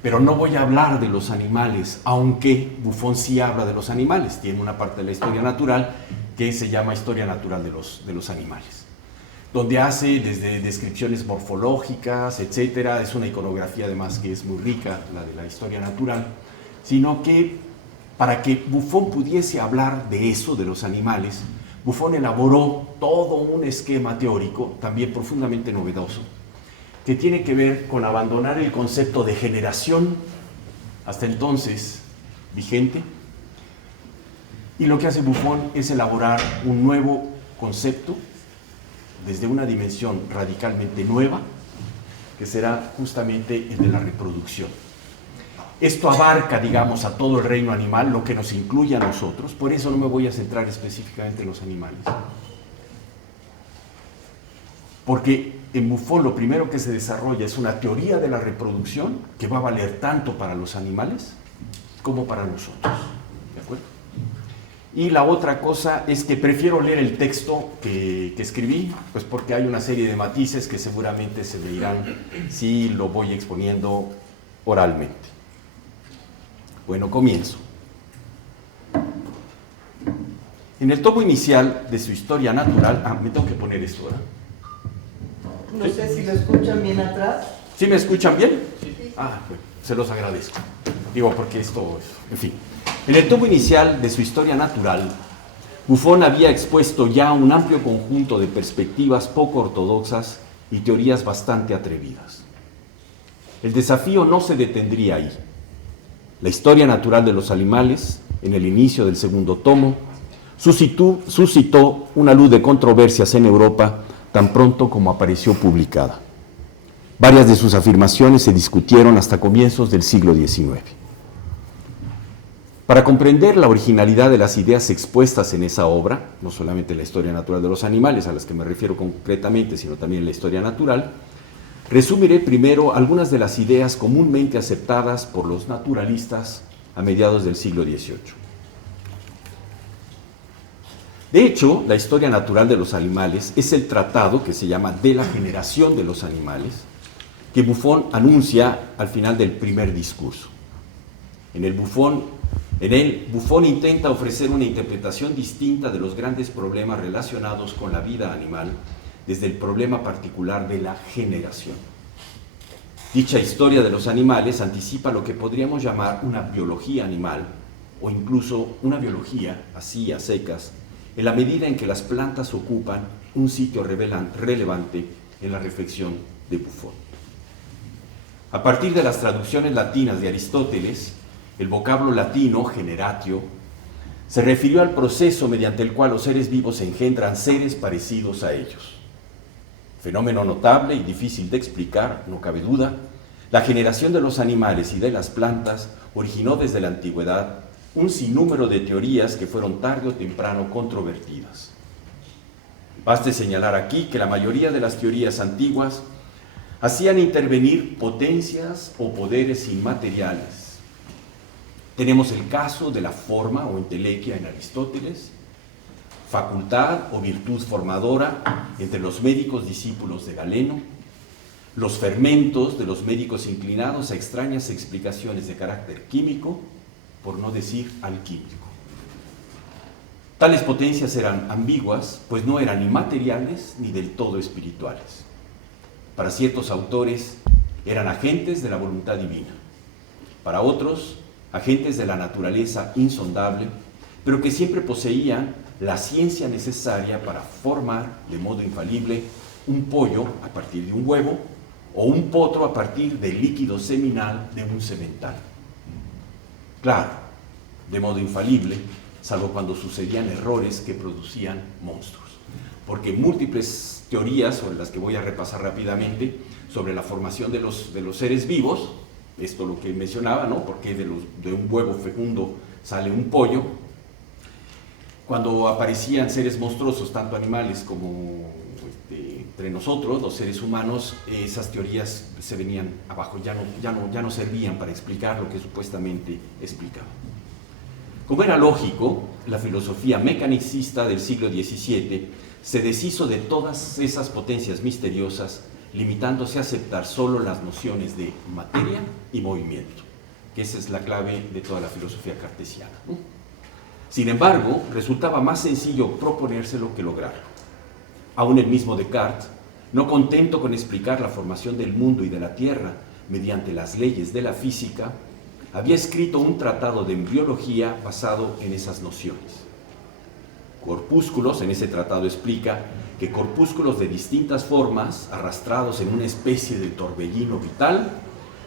pero no voy a hablar de los animales, aunque Buffon sí habla de los animales. Tiene una parte de la historia natural que se llama Historia Natural de los Animales, donde hace desde descripciones morfológicas, etcétera. Es una iconografía además que es muy rica, la de la historia natural, sino que para que Buffon pudiese hablar de eso, de los animales, Buffon elaboró todo un esquema teórico, también profundamente novedoso, que tiene que ver con abandonar el concepto de generación, hasta entonces vigente, y lo que hace Buffon es elaborar un nuevo concepto desde una dimensión radicalmente nueva, que será justamente el de la reproducción. Esto abarca, digamos, a todo el reino animal, lo que nos incluye a nosotros, por eso no me voy a centrar específicamente en los animales. Porque en Buffon lo primero que se desarrolla es una teoría de la reproducción que va a valer tanto para los animales como para nosotros. ¿De acuerdo? Y la otra cosa es que prefiero leer el texto que escribí, pues porque hay una serie de matices que seguramente se me irán si lo voy exponiendo oralmente. Bueno, comienzo. En el tomo inicial de su historia natural... me tengo que poner esto, ¿verdad? No sé si lo escuchan bien atrás. ¿Sí me escuchan bien? Sí. Bueno, se los agradezco. Digo, porque esto es... En fin. En el tomo inicial de su historia natural, Buffon había expuesto ya un amplio conjunto de perspectivas poco ortodoxas y teorías bastante atrevidas. El desafío no se detendría ahí. La historia natural de los animales, en el inicio del segundo tomo, suscitó una luz de controversias en Europa tan pronto como apareció publicada. Varias de sus afirmaciones se discutieron hasta comienzos del siglo XIX. Para comprender la originalidad de las ideas expuestas en esa obra, no solamente la historia natural de los animales, a las que me refiero concretamente, sino también la historia natural, resumiré primero algunas de las ideas comúnmente aceptadas por los naturalistas a mediados del siglo XVIII. De hecho, la historia natural de los animales es el tratado que se llama De la generación de los animales, que Buffon anuncia al final del primer discurso. En él, Buffon intenta ofrecer una interpretación distinta de los grandes problemas relacionados con la vida animal, desde el problema particular de la generación. Dicha historia de los animales anticipa lo que podríamos llamar una biología animal, o incluso una biología, así a secas, en la medida en que las plantas ocupan un sitio relevante en la reflexión de Buffon. A partir de las traducciones latinas de Aristóteles, el vocablo latino, generatio, se refirió al proceso mediante el cual los seres vivos engendran seres parecidos a ellos. Fenómeno notable y difícil de explicar, no cabe duda, la generación de los animales y de las plantas originó desde la antigüedad un sinnúmero de teorías que fueron tarde o temprano controvertidas. Baste señalar aquí que la mayoría de las teorías antiguas hacían intervenir potencias o poderes inmateriales. Tenemos el caso de la forma o entelequia en Aristóteles, facultad o virtud formadora entre los médicos discípulos de Galeno, los fermentos de los médicos inclinados a extrañas explicaciones de carácter químico, por no decir alquímico. Tales potencias eran ambiguas, pues no eran ni materiales ni del todo espirituales. Para ciertos autores eran agentes de la voluntad divina, para otros agentes de la naturaleza insondable, pero que siempre poseían la ciencia necesaria para formar de modo infalible un pollo a partir de un huevo o un potro a partir del líquido seminal de un semental. Claro, de modo infalible, salvo cuando sucedían errores que producían monstruos. Porque múltiples teorías, sobre las que voy a repasar rápidamente, sobre la formación de los seres vivos, esto lo que mencionaba, ¿no? Porque de un huevo fecundo sale un pollo. Cuando aparecían seres monstruosos, tanto animales como entre nosotros, los seres humanos, esas teorías se venían abajo, ya no servían para explicar lo que supuestamente explicaban. Como era lógico, la filosofía mecanicista del siglo XVII se deshizo de todas esas potencias misteriosas, limitándose a aceptar solo las nociones de materia y movimiento, que esa es la clave de toda la filosofía cartesiana. Sin embargo, resultaba más sencillo proponérselo que lograrlo. Aún el mismo Descartes, no contento con explicar la formación del mundo y de la Tierra mediante las leyes de la física, había escrito un tratado de embriología basado en esas nociones. Corpúsculos, en ese tratado explica que corpúsculos de distintas formas, arrastrados en una especie de torbellino vital,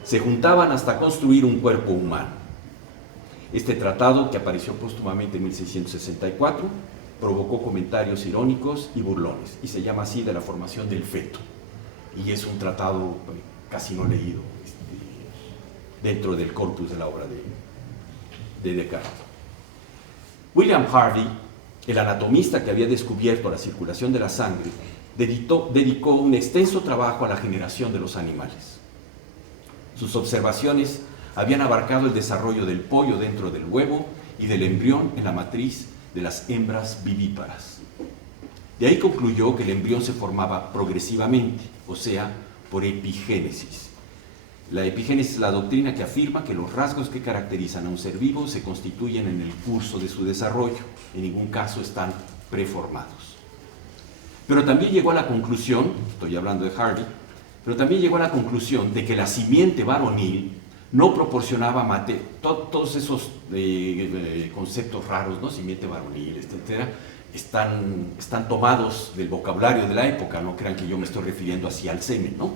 se juntaban hasta construir un cuerpo humano. Este tratado, que apareció póstumamente en 1664, provocó comentarios irónicos y burlones, y se llama así de la formación del feto. Y es un tratado casi no leído dentro del corpus de la obra de Descartes. William Harvey, el anatomista que había descubierto la circulación de la sangre, dedicó un extenso trabajo a la generación de los animales. Sus observaciones habían abarcado el desarrollo del pollo dentro del huevo y del embrión en la matriz de las hembras vivíparas. De ahí concluyó que el embrión se formaba progresivamente, o sea, por epigénesis. La epigénesis es la doctrina que afirma que los rasgos que caracterizan a un ser vivo se constituyen en el curso de su desarrollo, en ningún caso están preformados. Pero también llegó a la conclusión, estoy hablando de Harvey, pero también llegó a la conclusión de que la simiente varonil no proporcionaba todos esos conceptos raros, ¿no? Simiente varonil, etcétera, están tomados del vocabulario de la época, no crean que yo me estoy refiriendo así al semen, ¿no?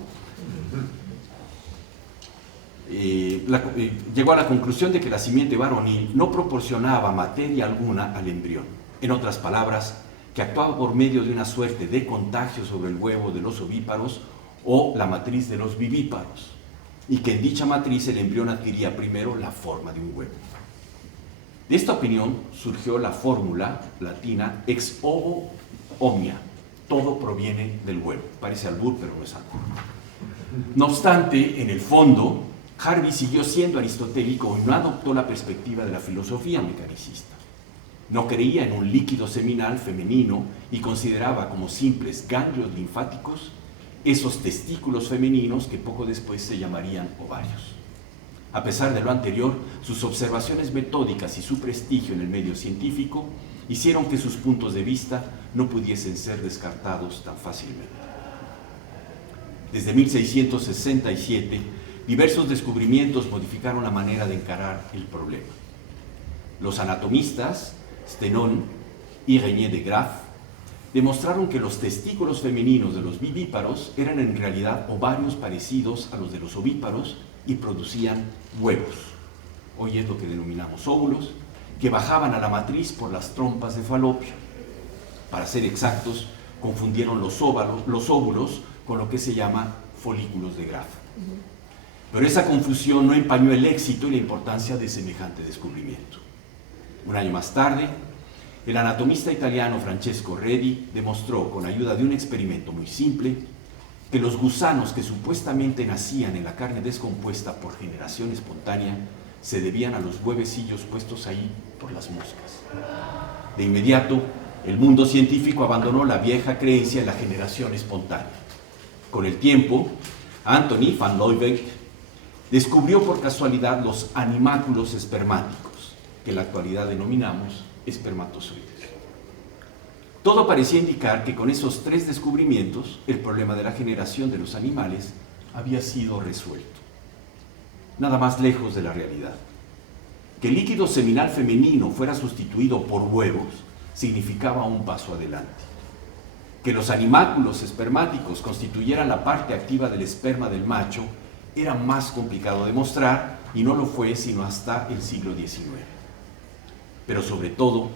Llegó a la conclusión de que la simiente varonil no proporcionaba materia alguna al embrión. En otras palabras, que actuaba por medio de una suerte de contagio sobre el huevo de los ovíparos o la matriz de los vivíparos, y que en dicha matriz el embrión adquiría primero la forma de un huevo. De esta opinión surgió la fórmula latina ex ovo omnia, todo proviene del huevo. Parece albur, pero no es albur. No obstante, en el fondo, Harvey siguió siendo aristotélico y no adoptó la perspectiva de la filosofía mecanicista. No creía en un líquido seminal femenino y consideraba como simples ganglios linfáticos esos testículos femeninos que poco después se llamarían ovarios. A pesar de lo anterior, sus observaciones metódicas y su prestigio en el medio científico hicieron que sus puntos de vista no pudiesen ser descartados tan fácilmente. Desde 1667, diversos descubrimientos modificaron la manera de encarar el problema. Los anatomistas Stenon y Regnier de Graaf demostraron que los testículos femeninos de los vivíparos eran en realidad ovarios parecidos a los de los ovíparos y producían huevos. Hoy es lo que denominamos óvulos, que bajaban a la matriz por las trompas de Falopio. Para ser exactos, confundieron los óvulos con lo que se llama folículos de Graaf. Pero esa confusión no empañó el éxito y la importancia de semejante descubrimiento. Un año más tarde, el anatomista italiano Francesco Redi demostró, con ayuda de un experimento muy simple, que los gusanos que supuestamente nacían en la carne descompuesta por generación espontánea se debían a los huevecillos puestos ahí por las moscas. De inmediato, el mundo científico abandonó la vieja creencia en la generación espontánea. Con el tiempo, Anthony van Leeuwenhoek descubrió por casualidad los animáculos espermáticos, que en la actualidad denominamos espermatozoides. Todo parecía indicar que con esos tres descubrimientos el problema de la generación de los animales había sido resuelto. Nada más lejos de la realidad. Que el líquido seminal femenino fuera sustituido por huevos significaba un paso adelante. Que los animáculos espermáticos constituyeran la parte activa del esperma del macho era más complicado de mostrar y no lo fue sino hasta el siglo XIX. Pero sobre todo,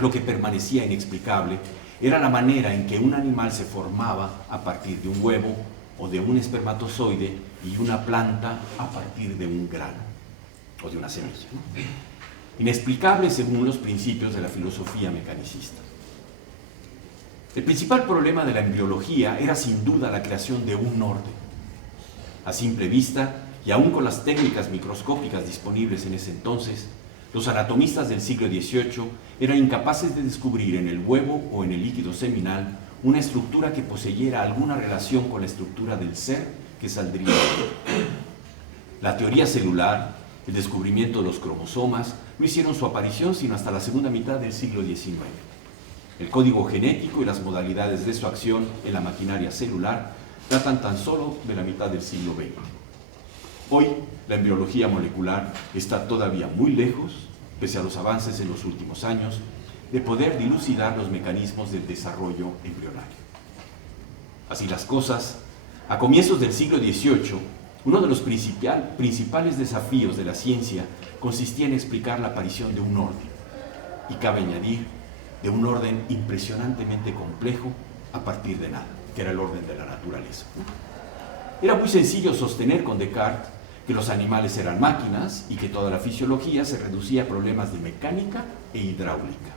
lo que permanecía inexplicable era la manera en que un animal se formaba a partir de un huevo o de un espermatozoide y una planta a partir de un grano o de una semilla. Inexplicable según los principios de la filosofía mecanicista. El principal problema de la embriología era sin duda la creación de un orden. A simple vista, y aún con las técnicas microscópicas disponibles en ese entonces, los anatomistas del siglo XVIII eran incapaces de descubrir en el huevo o en el líquido seminal una estructura que poseyera alguna relación con la estructura del ser que saldría de él. La teoría celular, el descubrimiento de los cromosomas, no hicieron su aparición sino hasta la segunda mitad del siglo XIX. El código genético y las modalidades de su acción en la maquinaria celular datan tan solo de la mitad del siglo XX. Hoy, la embriología molecular está todavía muy lejos, pese a los avances en los últimos años, de poder dilucidar los mecanismos del desarrollo embrionario. Así las cosas, a comienzos del siglo XVIII, uno de los principales desafíos de la ciencia consistía en explicar la aparición de un orden, y cabe añadir, de un orden impresionantemente complejo a partir de nada, que era el orden de la naturaleza. Era muy sencillo sostener con Descartes que los animales eran máquinas y que toda la fisiología se reducía a problemas de mecánica e hidráulica.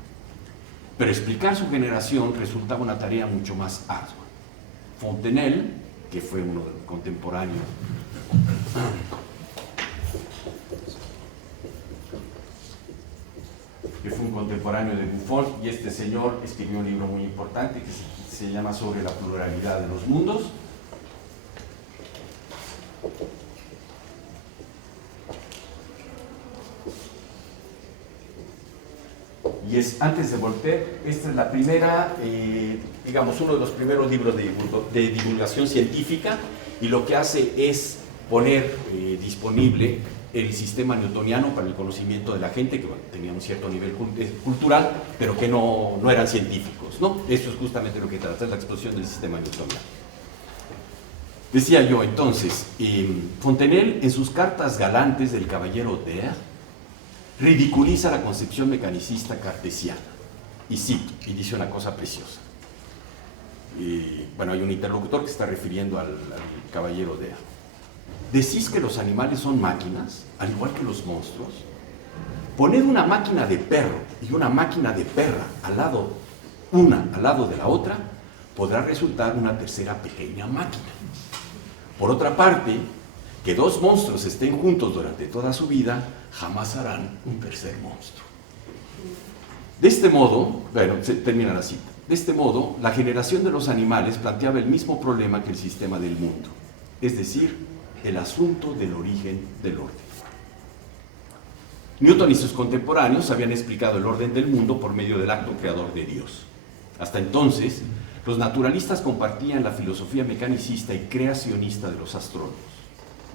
Pero explicar su generación resultaba una tarea mucho más ardua. Fontenelle, que fue uno de los contemporáneos, contemporáneo de Buffon, y este señor escribió un libro muy importante que se llama Sobre la pluralidad de los mundos. Y es antes de Voltaire. Esta es la primera, digamos, uno de los primeros libros de divulgación científica, y lo que hace es poner disponible el sistema newtoniano para el conocimiento de la gente que, bueno, tenía un cierto nivel cultural, pero que no eran científicos, ¿no? Eso es justamente lo que trata, es la exposición del sistema newtoniano. Decía yo entonces, Fontenelle, en sus cartas galantes del caballero Oder, ridiculiza la concepción mecanicista cartesiana, y cito, y dice una cosa preciosa. Bueno, hay un interlocutor que se está refiriendo al caballero Oder. ¿Decís que los animales son máquinas, al igual que los monstruos? Poned una máquina de perro y una máquina de perra una al lado de la otra, podrá resultar una tercera pequeña máquina. Por otra parte, que dos monstruos estén juntos durante toda su vida, jamás harán un tercer monstruo. De este modo, bueno, se termina la cita. De este modo, la generación de los animales planteaba el mismo problema que el sistema del mundo, es decir, el asunto del origen del orden. Newton y sus contemporáneos habían explicado el orden del mundo por medio del acto creador de Dios. Hasta entonces, los naturalistas compartían la filosofía mecanicista y creacionista de los astrónomos.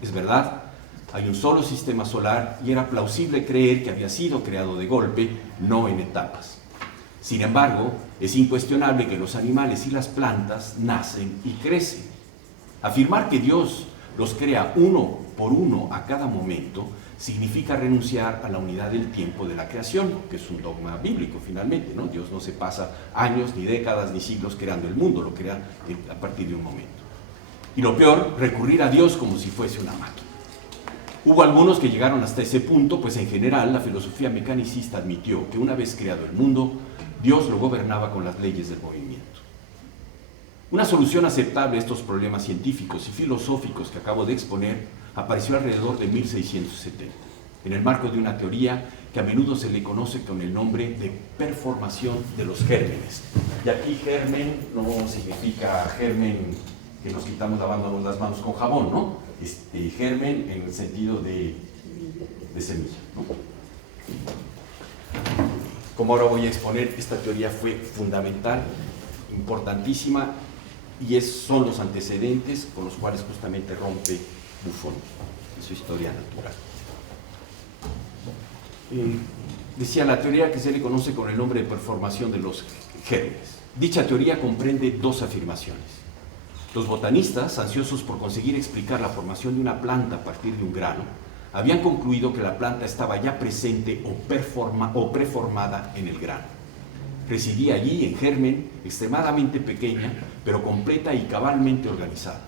Es verdad, hay un solo sistema solar y era plausible creer que había sido creado de golpe, no en etapas. Sin embargo, es incuestionable que los animales y las plantas nacen y crecen. Afirmar que Dios los crea uno por uno a cada momento significa renunciar a la unidad del tiempo de la creación, que es un dogma bíblico finalmente, ¿no? Dios no se pasa años, ni décadas, ni siglos creando el mundo, lo crea a partir de un momento. Y lo peor, recurrir a Dios como si fuese una máquina. Hubo algunos que llegaron hasta ese punto, pues en general la filosofía mecanicista admitió que una vez creado el mundo, Dios lo gobernaba con las leyes del movimiento. Una solución aceptable a estos problemas científicos y filosóficos que acabo de exponer apareció alrededor de 1670, en el marco de una teoría que a menudo se le conoce con el nombre de performación de los gérmenes. Y aquí germen no significa germen que nos quitamos lavándonos las manos con jabón, ¿no? Germen en el sentido de semilla, ¿no? Como ahora voy a exponer, esta teoría fue fundamental, importantísima, y son los antecedentes con los cuales justamente rompe Buffon en su historia natural. Decía la teoría que se le conoce con el nombre de performación de los gérmenes. Dicha teoría comprende dos afirmaciones. Los botanistas, ansiosos por conseguir explicar la formación de una planta a partir de un grano, habían concluido que la planta estaba ya presente o preformada en el grano. Residía allí en germen, extremadamente pequeña, pero completa y cabalmente organizada.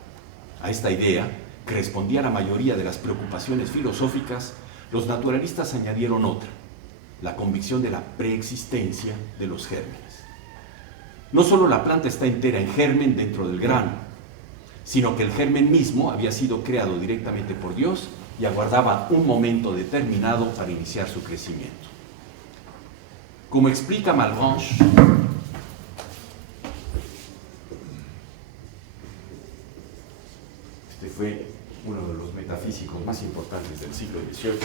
A esta idea, que respondía a la mayoría de las preocupaciones filosóficas, los naturalistas añadieron otra, la convicción de la preexistencia de los gérmenes. No solo la planta está entera en germen dentro del grano, sino que el germen mismo había sido creado directamente por Dios y aguardaba un momento determinado para iniciar su crecimiento. Como explica Malebranche, este fue uno de los metafísicos más importantes del siglo XVIII,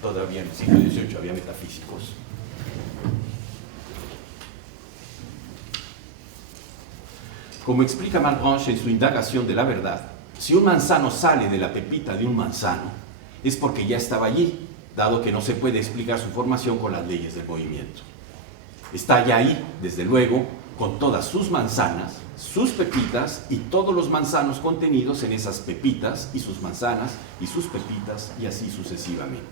todavía en el siglo XVIII había metafísicos. Como explica Malebranche en su indagación de la verdad, si un manzano sale de la pepita de un manzano, es porque ya estaba allí, dado que no se puede explicar su formación con las leyes del movimiento. Está ya ahí, desde luego, con todas sus manzanas, sus pepitas y todos los manzanos contenidos en esas pepitas y sus manzanas y sus pepitas y así sucesivamente.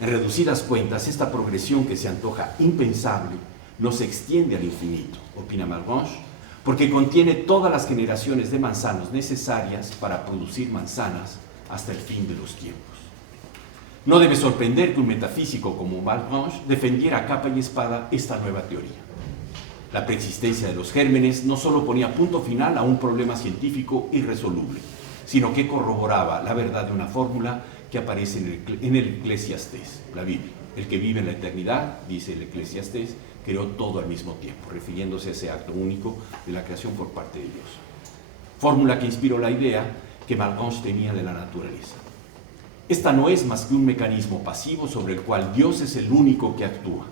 En reducidas cuentas, esta progresión que se antoja impensable no se extiende al infinito, opina Malebranche, porque contiene todas las generaciones de manzanos necesarias para producir manzanas hasta el fin de los tiempos. No debe sorprender que un metafísico como Malebranche defendiera a capa y espada esta nueva teoría. La preexistencia de los gérmenes no solo ponía punto final a un problema científico irresoluble, sino que corroboraba la verdad de una fórmula que aparece en el Eclesiastés, la Biblia. El que vive en la eternidad, dice el Eclesiastés, creó todo al mismo tiempo, refiriéndose a ese acto único de la creación por parte de Dios. Fórmula que inspiró la idea que Malebranche tenía de la naturaleza. Esta no es más que un mecanismo pasivo sobre el cual Dios es el único que actúa.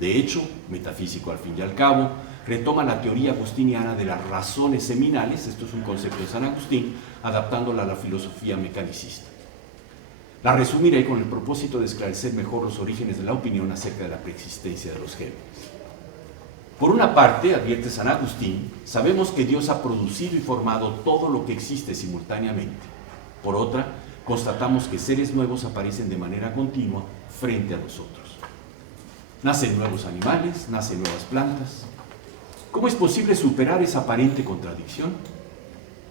De hecho, metafísico al fin y al cabo, retoma la teoría agustiniana de las razones seminales, esto es un concepto de San Agustín, adaptándola a la filosofía mecanicista. La resumiré con el propósito de esclarecer mejor los orígenes de la opinión acerca de la preexistencia de los gérmenes. Por una parte, advierte San Agustín, sabemos que Dios ha producido y formado todo lo que existe simultáneamente. Por otra, constatamos que seres nuevos aparecen de manera continua frente a nosotros. Nacen nuevos animales, nacen nuevas plantas. ¿Cómo es posible superar esa aparente contradicción?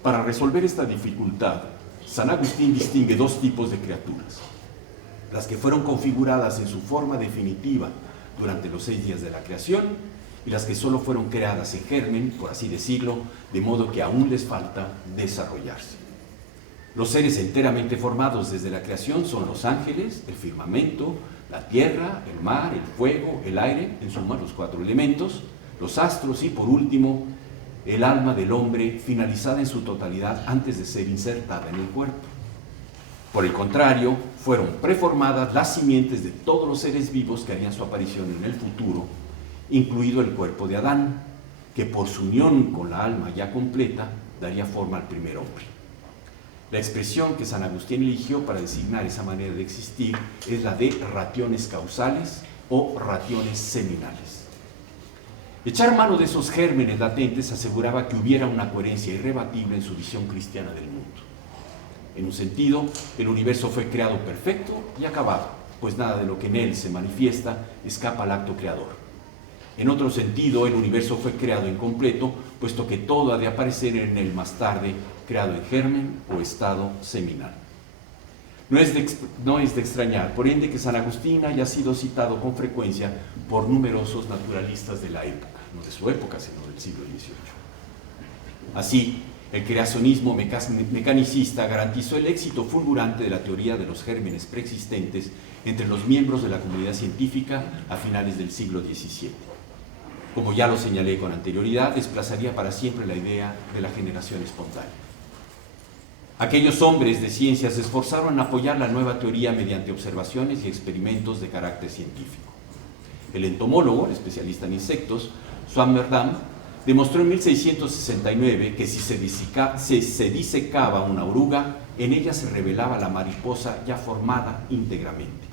Para resolver esta dificultad, San Agustín distingue dos tipos de criaturas: las que fueron configuradas en su forma definitiva durante los 6 días de la creación y las que solo fueron creadas en germen, por así decirlo, de modo que aún les falta desarrollarse. Los seres enteramente formados desde la creación son los ángeles, el firmamento, la tierra, el mar, el fuego, el aire, en suma los 4 elementos, los astros y, por último, el alma del hombre finalizada en su totalidad antes de ser insertada en el cuerpo. Por el contrario, fueron preformadas las simientes de todos los seres vivos que harían su aparición en el futuro, incluido el cuerpo de Adán, que por su unión con la alma ya completa daría forma al primer hombre. La expresión que San Agustín eligió para designar esa manera de existir es la de rationes causales o rationes seminales. Echar mano de esos gérmenes latentes aseguraba que hubiera una coherencia irrebatible en su visión cristiana del mundo. En un sentido, el universo fue creado perfecto y acabado, pues nada de lo que en él se manifiesta escapa al acto creador. En otro sentido, el universo fue creado incompleto, puesto que todo ha de aparecer en él más tarde, creado en germen o estado seminal. No es de extrañar, por ende, que San Agustín haya sido citado con frecuencia por numerosos naturalistas de la época, no de su época, sino del siglo XVIII. Así, el creacionismo mecanicista garantizó el éxito fulgurante de la teoría de los gérmenes preexistentes entre los miembros de la comunidad científica a finales del siglo XVII. Como ya lo señalé con anterioridad, desplazaría para siempre la idea de la generación espontánea. Aquellos hombres de ciencia se esforzaron en apoyar la nueva teoría mediante observaciones y experimentos de carácter científico. El entomólogo, el especialista en insectos, Swammerdam, demostró en 1669 que si se disecaba una oruga, en ella se revelaba la mariposa ya formada íntegramente.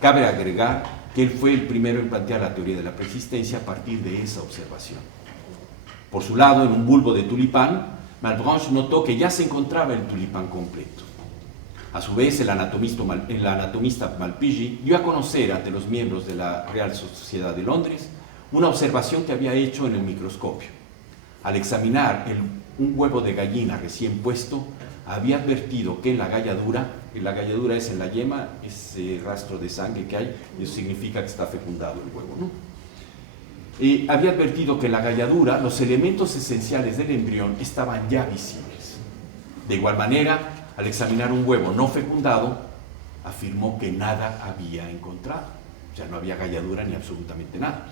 Cabe agregar que él fue el primero en plantear la teoría de la preexistencia a partir de esa observación. Por su lado, en un bulbo de tulipán, Malebranche notó que ya se encontraba el tulipán completo. A su vez, el anatomista Malpighi dio a conocer ante los miembros de la Real Sociedad de Londres una observación que había hecho en el microscopio. Al examinar un huevo de gallina recién puesto, había advertido que en la galladura es en la yema, ese rastro de sangre que hay, y eso significa que está fecundado el huevo, ¿no? Había advertido que en la galladura los elementos esenciales del embrión estaban ya visibles. De igual manera, al examinar un huevo no fecundado, afirmó que nada había encontrado. O sea, no había galladura ni absolutamente nada.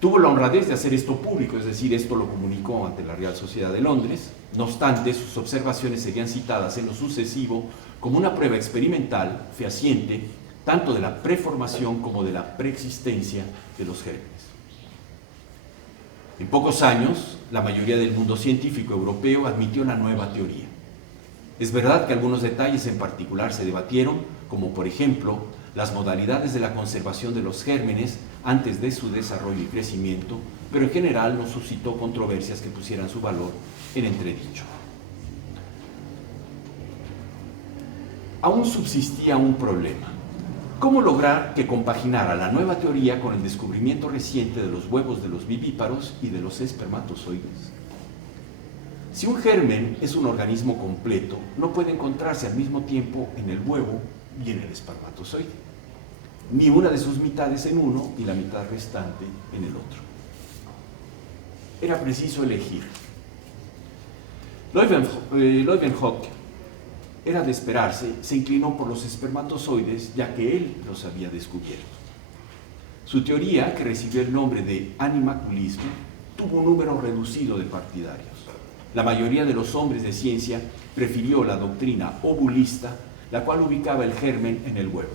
Tuvo la honradez de hacer esto público, es decir, esto lo comunicó ante la Real Sociedad de Londres. No obstante, sus observaciones serían citadas en lo sucesivo como una prueba experimental fehaciente tanto de la preformación como de la preexistencia de los gérmenes. En pocos años, la mayoría del mundo científico europeo admitió la nueva teoría. Es verdad que algunos detalles en particular se debatieron, como por ejemplo, las modalidades de la conservación de los gérmenes antes de su desarrollo y crecimiento, pero en general no suscitó controversias que pusieran su valor en entredicho. Aún subsistía un problema. ¿Cómo lograr que compaginara la nueva teoría con el descubrimiento reciente de los huevos de los vivíparos y de los espermatozoides? Si un germen es un organismo completo, no puede encontrarse al mismo tiempo en el huevo y en el espermatozoide, ni una de sus mitades en uno y la mitad restante en el otro. Era preciso elegir. Leeuwenhoek era de esperarse, se inclinó por los espermatozoides, ya que él los había descubierto. Su teoría, que recibió el nombre de animaculismo, tuvo un número reducido de partidarios. La mayoría de los hombres de ciencia prefirió la doctrina ovulista, la cual ubicaba el germen en el huevo.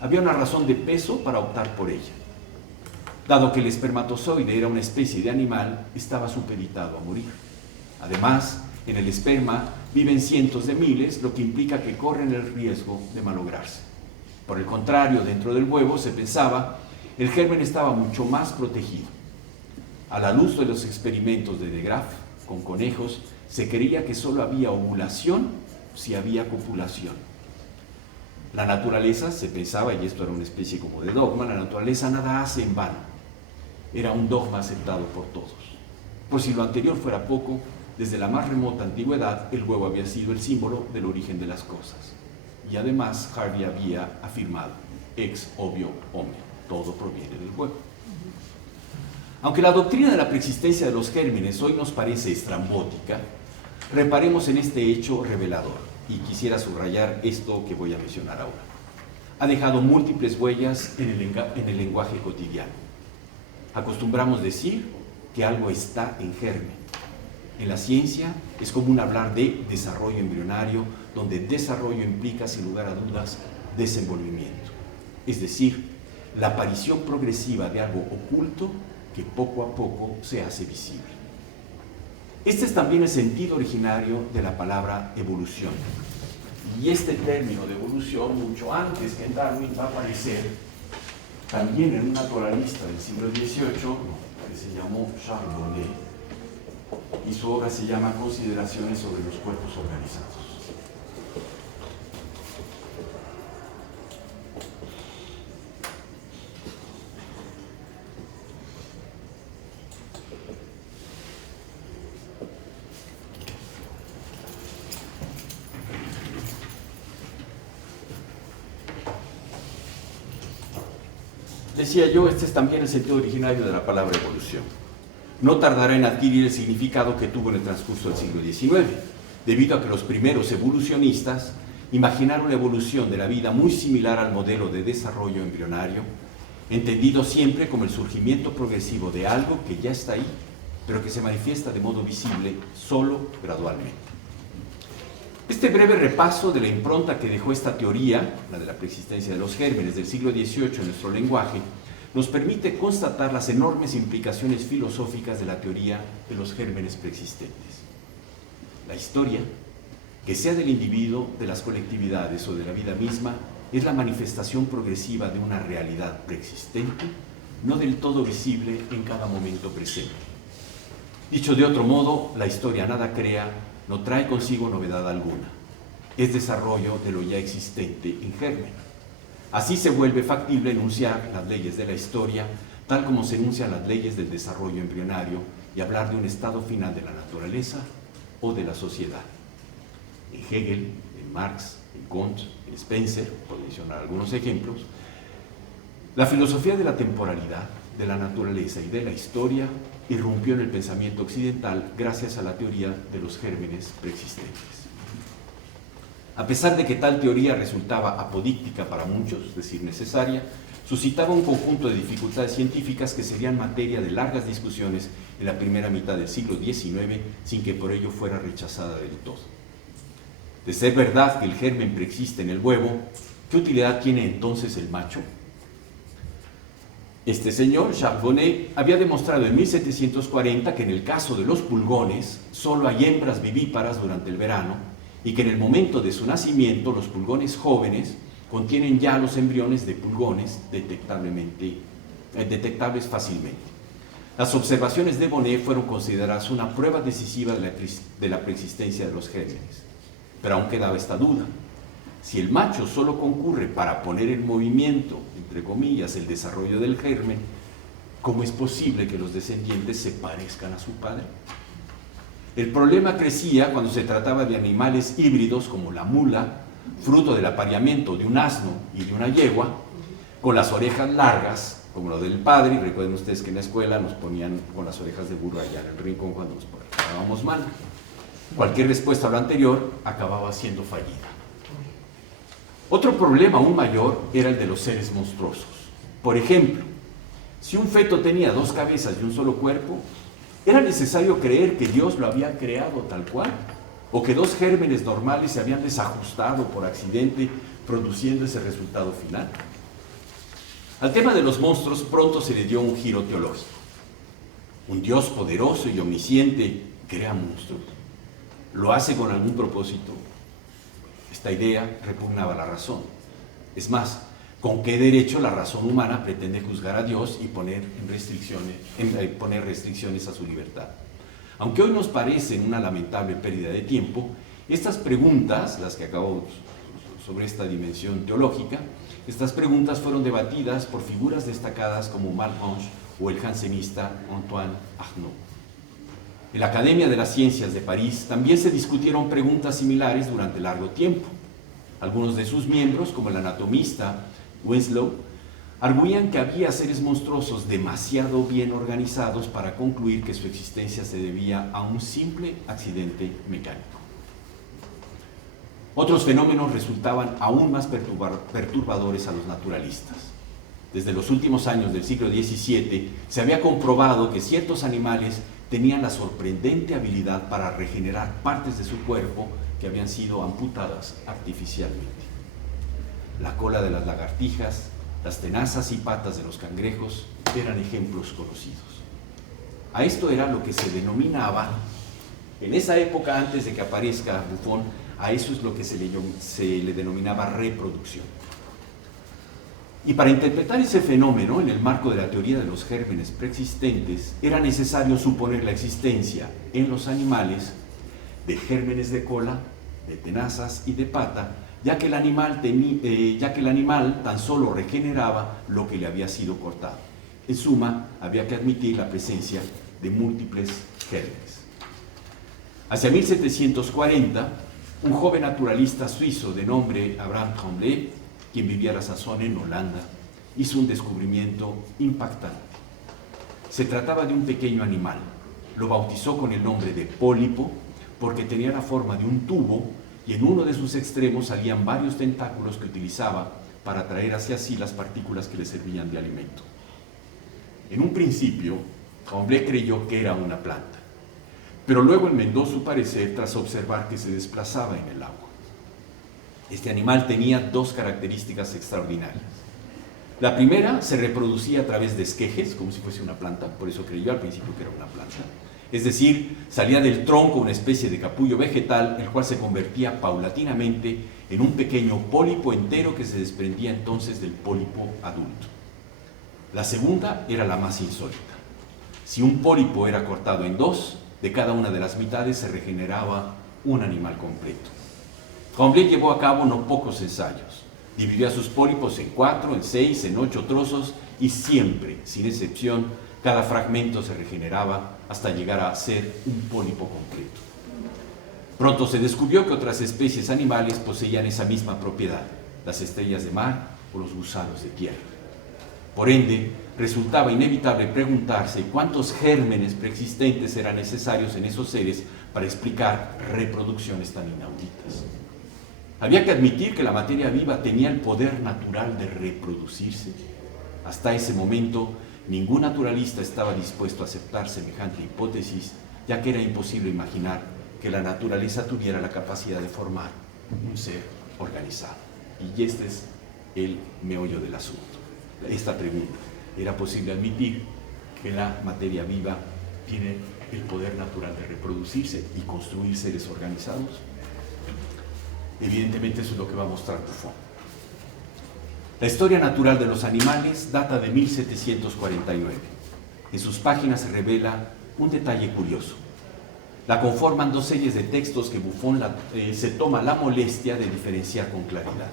Había una razón de peso para optar por ella. Dado que el espermatozoide era una especie de animal, estaba supeditado a morir. Además, en el esperma viven cientos de miles, lo que implica que corren el riesgo de malograrse. Por el contrario, dentro del huevo se pensaba el germen estaba mucho más protegido. A la luz de los experimentos de De Graaf con conejos, se creía que solo había ovulación si había copulación. La naturaleza, se pensaba, y esto era una especie como de dogma, la naturaleza nada hace en vano. Era un dogma aceptado por todos. Por si lo anterior fuera poco, desde la más remota antigüedad, el huevo había sido el símbolo del origen de las cosas. Y además, Harvey había afirmado, ex ovio homo, todo proviene del huevo. Aunque la doctrina de la preexistencia de los gérmenes hoy nos parece estrambótica, reparemos en este hecho revelador, y quisiera subrayar esto que voy a mencionar ahora. Ha dejado múltiples huellas en el lenguaje cotidiano. Acostumbramos decir que algo está en germen. En la ciencia es común hablar de desarrollo embrionario, donde desarrollo implica, sin lugar a dudas, desenvolvimiento. Es decir, la aparición progresiva de algo oculto que poco a poco se hace visible. Este es también el sentido originario de la palabra evolución. Y este término de evolución, mucho antes que en Darwin, va a aparecer también en un naturalista del siglo XVIII que se llamó Charles Bonnet, y su obra se llama Consideraciones sobre los cuerpos organizados. Decía yo, este es también el sentido originario de la palabra evolución. No tardará en adquirir el significado que tuvo en el transcurso del siglo XIX, debido a que los primeros evolucionistas imaginaron la evolución de la vida muy similar al modelo de desarrollo embrionario, entendido siempre como el surgimiento progresivo de algo que ya está ahí, pero que se manifiesta de modo visible solo gradualmente. Este breve repaso de la impronta que dejó esta teoría, la de la preexistencia de los gérmenes del siglo XVIII en nuestro lenguaje, nos permite constatar las enormes implicaciones filosóficas de la teoría de los gérmenes preexistentes. La historia, que sea del individuo, de las colectividades o de la vida misma, es la manifestación progresiva de una realidad preexistente, no del todo visible en cada momento presente. Dicho de otro modo, la historia nada crea, no trae consigo novedad alguna. Es desarrollo de lo ya existente en germen. Así se vuelve factible enunciar las leyes de la historia, tal como se enuncian las leyes del desarrollo embrionario, y hablar de un estado final de la naturaleza o de la sociedad. En Hegel, en Marx, en Kant, en Spencer, por mencionar algunos ejemplos, la filosofía de la temporalidad, de la naturaleza y de la historia irrumpió en el pensamiento occidental gracias a la teoría de los gérmenes preexistentes. A pesar de que tal teoría resultaba apodíctica para muchos, es decir, necesaria, suscitaba un conjunto de dificultades científicas que serían materia de largas discusiones en la primera mitad del siglo XIX, sin que por ello fuera rechazada del todo. De ser verdad que el germen preexiste en el huevo, ¿qué utilidad tiene entonces el macho? Este señor, Charles Bonnet, había demostrado en 1740 que en el caso de los pulgones solo hay hembras vivíparas durante el verano y que en el momento de su nacimiento los pulgones jóvenes contienen ya los embriones de pulgones detectables fácilmente. Las observaciones de Bonnet fueron consideradas una prueba decisiva de la preexistencia de los gérmenes. Pero aún quedaba esta duda. Si el macho solo concurre para poner en movimiento, entre comillas, el desarrollo del germen, ¿cómo es posible que los descendientes se parezcan a su padre? El problema crecía cuando se trataba de animales híbridos como la mula, fruto del apareamiento de un asno y de una yegua, con las orejas largas, como lo del padre, y recuerden ustedes que en la escuela nos ponían con las orejas de burro allá en el rincón cuando nos portábamos mal. Cualquier respuesta a lo anterior acababa siendo fallida. Otro problema aún mayor era el de los seres monstruosos. Por ejemplo, si un feto tenía 2 cabezas y un solo cuerpo, ¿era necesario creer que Dios lo había creado tal cual? ¿O que 2 gérmenes normales se habían desajustado por accidente, produciendo ese resultado final? Al tema de los monstruos pronto se le dio un giro teológico. Un Dios poderoso y omnisciente crea monstruos. ¿Lo hace con algún propósito? Esta idea repugnaba a la razón. Es más, ¿con qué derecho la razón humana pretende juzgar a Dios y poner restricciones a su libertad? Aunque hoy nos parecen una lamentable pérdida de tiempo, estas preguntas, las que acabo sobre esta dimensión teológica, estas preguntas fueron debatidas por figuras destacadas como Malebranche o el jansenista Antoine Arnaud. En la Academia de las Ciencias de París también se discutieron preguntas similares durante largo tiempo. Algunos de sus miembros, como el anatomista Winslow, arguían que había seres monstruosos demasiado bien organizados para concluir que su existencia se debía a un simple accidente mecánico. Otros fenómenos resultaban aún más perturbadores a los naturalistas. Desde los últimos años del siglo XVII se había comprobado que ciertos animales tenían la sorprendente habilidad para regenerar partes de su cuerpo que habían sido amputadas artificialmente. La cola de las lagartijas, las tenazas y patas de los cangrejos eran ejemplos conocidos. A esto era lo que se denominaba, en esa época antes de que aparezca Buffon, a eso es lo que se le denominaba reproducción. Y para interpretar ese fenómeno en el marco de la teoría de los gérmenes preexistentes, era necesario suponer la existencia en los animales de gérmenes de cola, de tenazas y de pata, ya que el animal tan solo regeneraba lo que le había sido cortado. En suma, había que admitir la presencia de múltiples gérmenes. Hacia 1740, un joven naturalista suizo de nombre Abraham Tremblay, quien vivía a la sazón en Holanda, hizo un descubrimiento impactante. Se trataba de un pequeño animal. Lo bautizó con el nombre de pólipo porque tenía la forma de un tubo y en uno de sus extremos salían varios tentáculos que utilizaba para atraer hacia sí las partículas que le servían de alimento. En un principio, Tremblay creyó que era una planta, pero luego enmendó su parecer tras observar que se desplazaba en el agua. Este animal tenía 2 características extraordinarias. La primera, se reproducía a través de esquejes, como si fuese una planta, por eso creyó al principio que era una planta. Es decir, salía del tronco una especie de capullo vegetal, el cual se convertía paulatinamente en un pequeño pólipo entero que se desprendía entonces del pólipo adulto. La segunda era la más insólita. Si un pólipo era cortado en 2, de cada una de las mitades se regeneraba un animal completo. Tremblay llevó a cabo no pocos ensayos. Dividió a sus pólipos en 4, en 6, en 8 trozos y siempre, sin excepción, cada fragmento se regeneraba hasta llegar a ser un pólipo completo. Pronto se descubrió que otras especies animales poseían esa misma propiedad, las estrellas de mar o los gusanos de tierra. Por ende, resultaba inevitable preguntarse cuántos gérmenes preexistentes eran necesarios en esos seres para explicar reproducciones tan inauditas. Había que admitir que la materia viva tenía el poder natural de reproducirse. Hasta ese momento, ningún naturalista estaba dispuesto a aceptar semejante hipótesis, ya que era imposible imaginar que la naturaleza tuviera la capacidad de formar un ser organizado. Y este es el meollo del asunto. Esta pregunta: ¿era posible admitir que la materia viva tiene el poder natural de reproducirse y construir seres organizados? Evidentemente eso es lo que va a mostrar Buffon. La historia natural de los animales data de 1749. En sus páginas se revela un detalle curioso. La conforman 2 series de textos que Buffon se toma la molestia de diferenciar con claridad.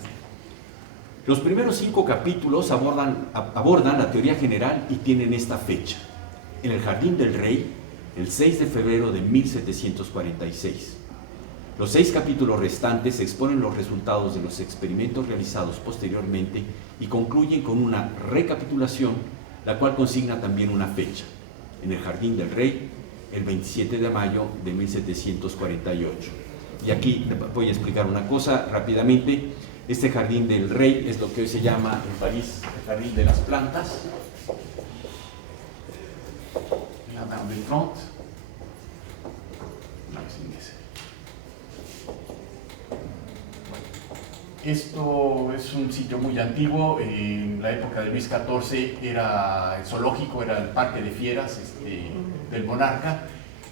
Los primeros 5 capítulos abordan la teoría general y tienen esta fecha: en el Jardín del Rey, el 6 de febrero de 1746. Los 6 capítulos restantes exponen los resultados de los experimentos realizados posteriormente y concluyen con una recapitulación, la cual consigna también una fecha: en el Jardín del Rey, el 27 de mayo de 1748. Y aquí voy a explicar una cosa rápidamente. Este Jardín del Rey es lo que hoy se llama en París el Jardín de las Plantas. La Dame del Front. No, sin ese. Esto es un sitio muy antiguo. En la época de Luis XIV era el zoológico, era el parque de fieras del monarca.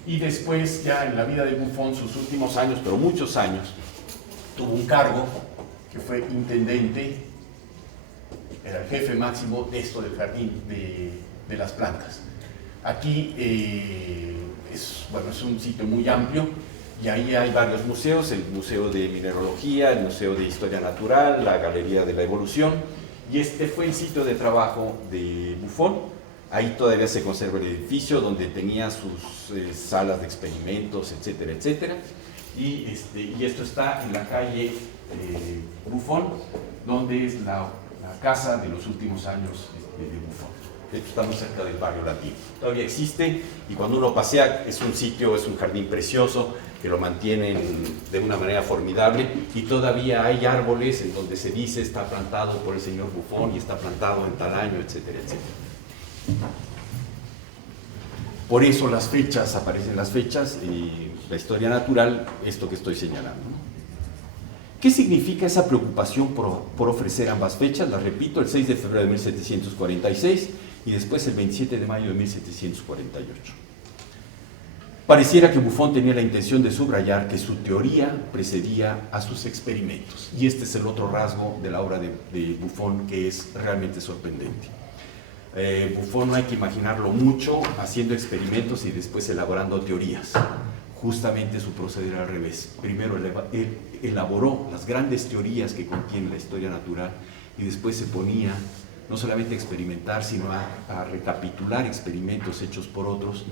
Y después, ya en la vida de Buffon, sus últimos años, pero muchos años, tuvo un cargo que fue intendente, era el jefe máximo de esto del jardín de las plantas. Aquí es un sitio muy amplio y ahí hay varios museos, el Museo de Mineralogía, el Museo de Historia Natural, la Galería de la Evolución, y este fue el sitio de trabajo de Buffon. Ahí todavía se conserva el edificio donde tenía sus salas de experimentos, etcétera, etcétera. Y esto está en la calle Buffon, donde es la casa de los últimos años de Buffon. Esto está muy cerca del barrio latino. Todavía existe y cuando uno pasea es un sitio, es un jardín precioso que lo mantienen de una manera formidable y todavía hay árboles en donde se dice está plantado por el señor Buffon y está plantado en tal año, etcétera, etcétera. Por eso las fechas, aparecen las fechas y la historia natural, esto que estoy señalando. ¿Qué significa esa preocupación por ofrecer ambas fechas? Las repito, el 6 de febrero de 1746 y después el 27 de mayo de 1748. Pareciera que Buffon tenía la intención de subrayar que su teoría precedía a sus experimentos. Y este es el otro rasgo de la obra de Buffon que es realmente sorprendente. Buffon no hay que imaginarlo mucho haciendo experimentos y después elaborando teorías. Justamente su proceder al revés. Primero él elaboró las grandes teorías que contiene la historia natural y después se ponía no solamente a experimentar, sino a recapitular experimentos hechos por otros,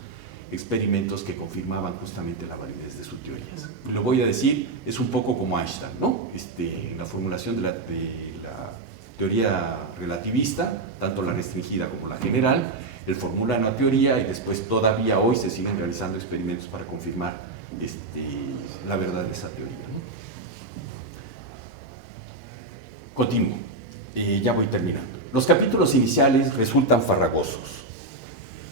experimentos que confirmaban justamente la validez de sus teorías. Y lo voy a decir, es un poco como Einstein, ¿no? En la formulación de la teoría relativista, tanto la restringida como la general, él formula una teoría y después todavía hoy se siguen realizando experimentos para confirmar la verdad de esa teoría, ¿no? Continúo, ya voy terminando. Los capítulos iniciales resultan farragosos.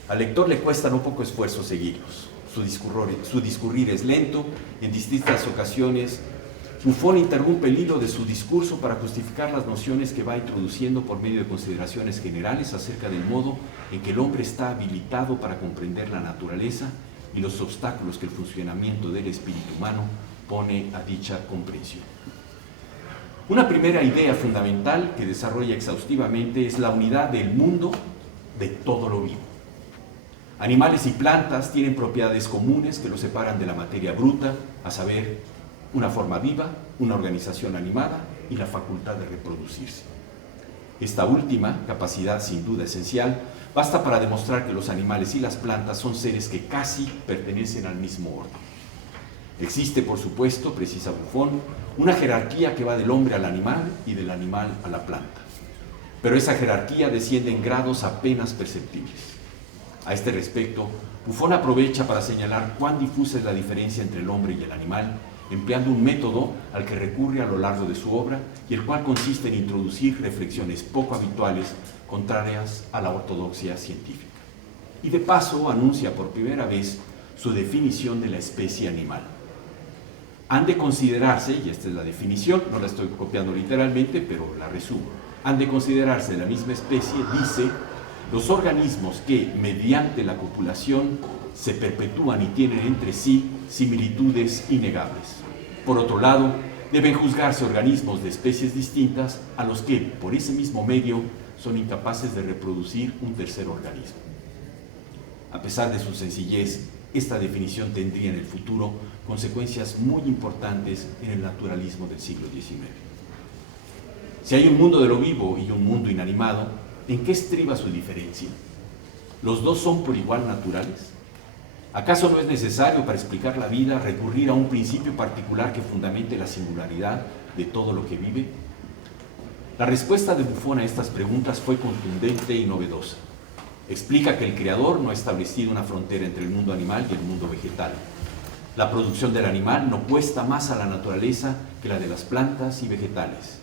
Al lector le cuesta no poco esfuerzo seguirlos. Su discurrir es lento, en distintas ocasiones Buffon interrumpe el hilo de su discurso para justificar las nociones que va introduciendo por medio de consideraciones generales acerca del modo en que el hombre está habilitado para comprender la naturaleza y los obstáculos que el funcionamiento del espíritu humano pone a dicha comprensión. Una primera idea fundamental que desarrolla exhaustivamente es la unidad del mundo de todo lo vivo. Animales y plantas tienen propiedades comunes que los separan de la materia bruta, a saber, una forma viva, una organización animada y la facultad de reproducirse. Esta última, capacidad sin duda esencial, basta para demostrar que los animales y las plantas son seres que casi pertenecen al mismo orden. Existe, por supuesto, precisa Buffon, una jerarquía que va del hombre al animal y del animal a la planta. Pero esa jerarquía desciende en grados apenas perceptibles. A este respecto, Buffon aprovecha para señalar cuán difusa es la diferencia entre el hombre y el animal, empleando un método al que recurre a lo largo de su obra y el cual consiste en introducir reflexiones poco habituales contrarias a la ortodoxia científica. Y de paso anuncia por primera vez su definición de la especie animal. Han de considerarse, y esta es la definición, no la estoy copiando literalmente, pero la resumo, han de considerarse de la misma especie, dice, los organismos que, mediante la copulación, se perpetúan y tienen entre sí similitudes innegables. Por otro lado, deben juzgarse organismos de especies distintas a los que, por ese mismo medio, son incapaces de reproducir un tercer organismo. A pesar de su sencillez, esta definición tendría en el futuro consecuencias muy importantes en el naturalismo del siglo XIX. Si hay un mundo de lo vivo y un mundo inanimado, ¿en qué estriba su diferencia? ¿Los dos son por igual naturales? ¿Acaso no es necesario para explicar la vida recurrir a un principio particular que fundamente la singularidad de todo lo que vive? La respuesta de Buffon a estas preguntas fue contundente y novedosa. Explica que el creador no ha establecido una frontera entre el mundo animal y el mundo vegetal. La producción del animal no cuesta más a la naturaleza que la de las plantas y vegetales.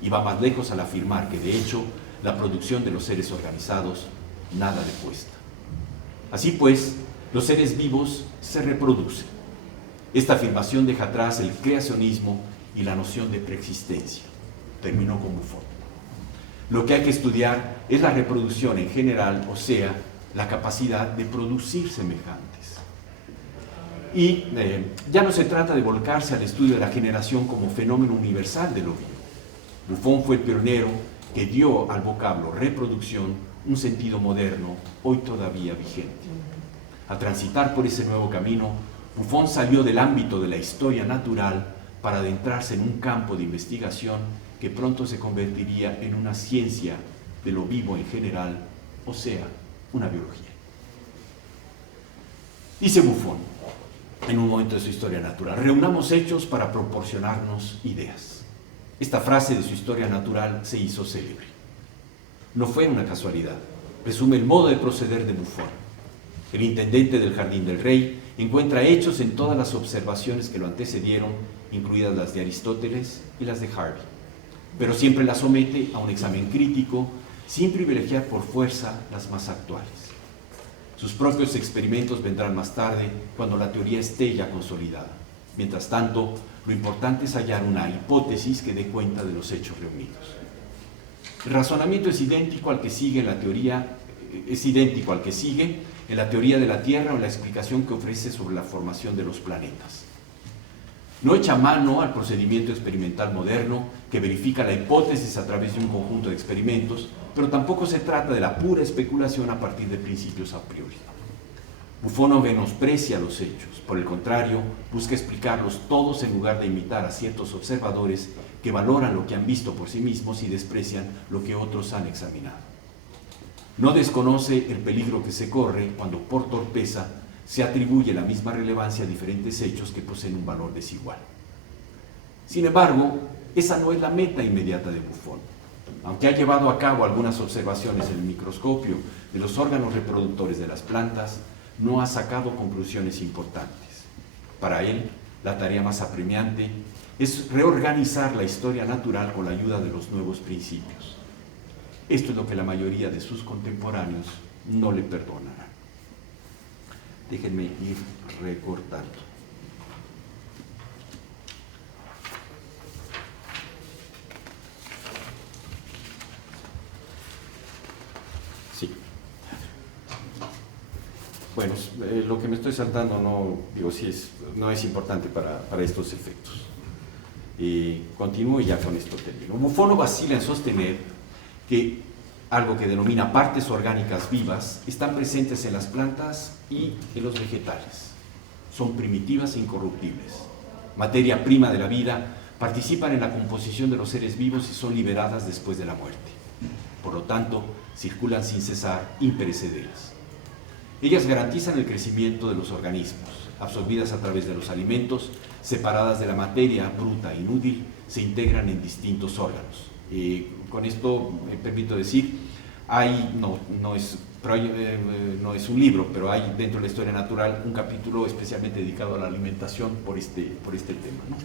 Y va más lejos al afirmar que, de hecho, la producción de los seres organizados nada le cuesta. Así pues, los seres vivos se reproducen. Esta afirmación deja atrás el creacionismo y la noción de preexistencia. Terminó con Buffon. Lo que hay que estudiar es la reproducción en general, o sea, la capacidad de producir semejantes. Y ya no se trata de volcarse al estudio de la generación como fenómeno universal de lo vivo. Buffon fue el pionero que dio al vocablo reproducción un sentido moderno, hoy todavía vigente. Al transitar por ese nuevo camino, Buffon salió del ámbito de la historia natural para adentrarse en un campo de investigación que pronto se convertiría en una ciencia de lo vivo en general, o sea, una biología. Dice Buffon, en un momento de su historia natural: reunamos hechos para proporcionarnos ideas. Esta frase de su historia natural se hizo célebre. No fue una casualidad, resume el modo de proceder de Buffon. El intendente del Jardín del Rey encuentra hechos en todas las observaciones que lo antecedieron, incluidas las de Aristóteles y las de Harvey, pero siempre las somete a un examen crítico, sin privilegiar por fuerza las más actuales. Sus propios experimentos vendrán más tarde, cuando la teoría esté ya consolidada. Mientras tanto, lo importante es hallar una hipótesis que dé cuenta de los hechos reunidos. El razonamiento es idéntico al que sigue en la teoría, en la teoría de la Tierra o en la explicación que ofrece sobre la formación de los planetas. No echa mano al procedimiento experimental moderno que verifica la hipótesis a través de un conjunto de experimentos, pero tampoco se trata de la pura especulación a partir de principios a priori. Buffon no menosprecia los hechos, por el contrario, busca explicarlos todos en lugar de imitar a ciertos observadores que valoran lo que han visto por sí mismos y desprecian lo que otros han examinado. No desconoce el peligro que se corre cuando por torpeza se atribuye la misma relevancia a diferentes hechos que poseen un valor desigual. Sin embargo, esa no es la meta inmediata de Buffon. Aunque ha llevado a cabo algunas observaciones en el microscopio de los órganos reproductores de las plantas, no ha sacado conclusiones importantes. Para él, la tarea más apremiante es reorganizar la historia natural con la ayuda de los nuevos principios. Esto es lo que la mayoría de sus contemporáneos no le perdonarán. Déjenme ir recortando. Sí. Bueno, lo que me estoy saltando no es importante para estos efectos. Continúo y ya con esto termino. Buffon no vacila en sostener que algo que denomina partes orgánicas vivas están presentes en las plantas y en los vegetales. Son primitivas e incorruptibles. Materia prima de la vida, participan en la composición de los seres vivos y son liberadas después de la muerte. Por lo tanto, circulan sin cesar, imperecederas. Ellas garantizan el crecimiento de los organismos. Absorbidas a través de los alimentos, separadas de la materia bruta e inútil, se integran en distintos órganos. Con esto me permito decir, no es un libro, pero hay dentro de la historia natural un capítulo especialmente dedicado a la alimentación por este tema, ¿no?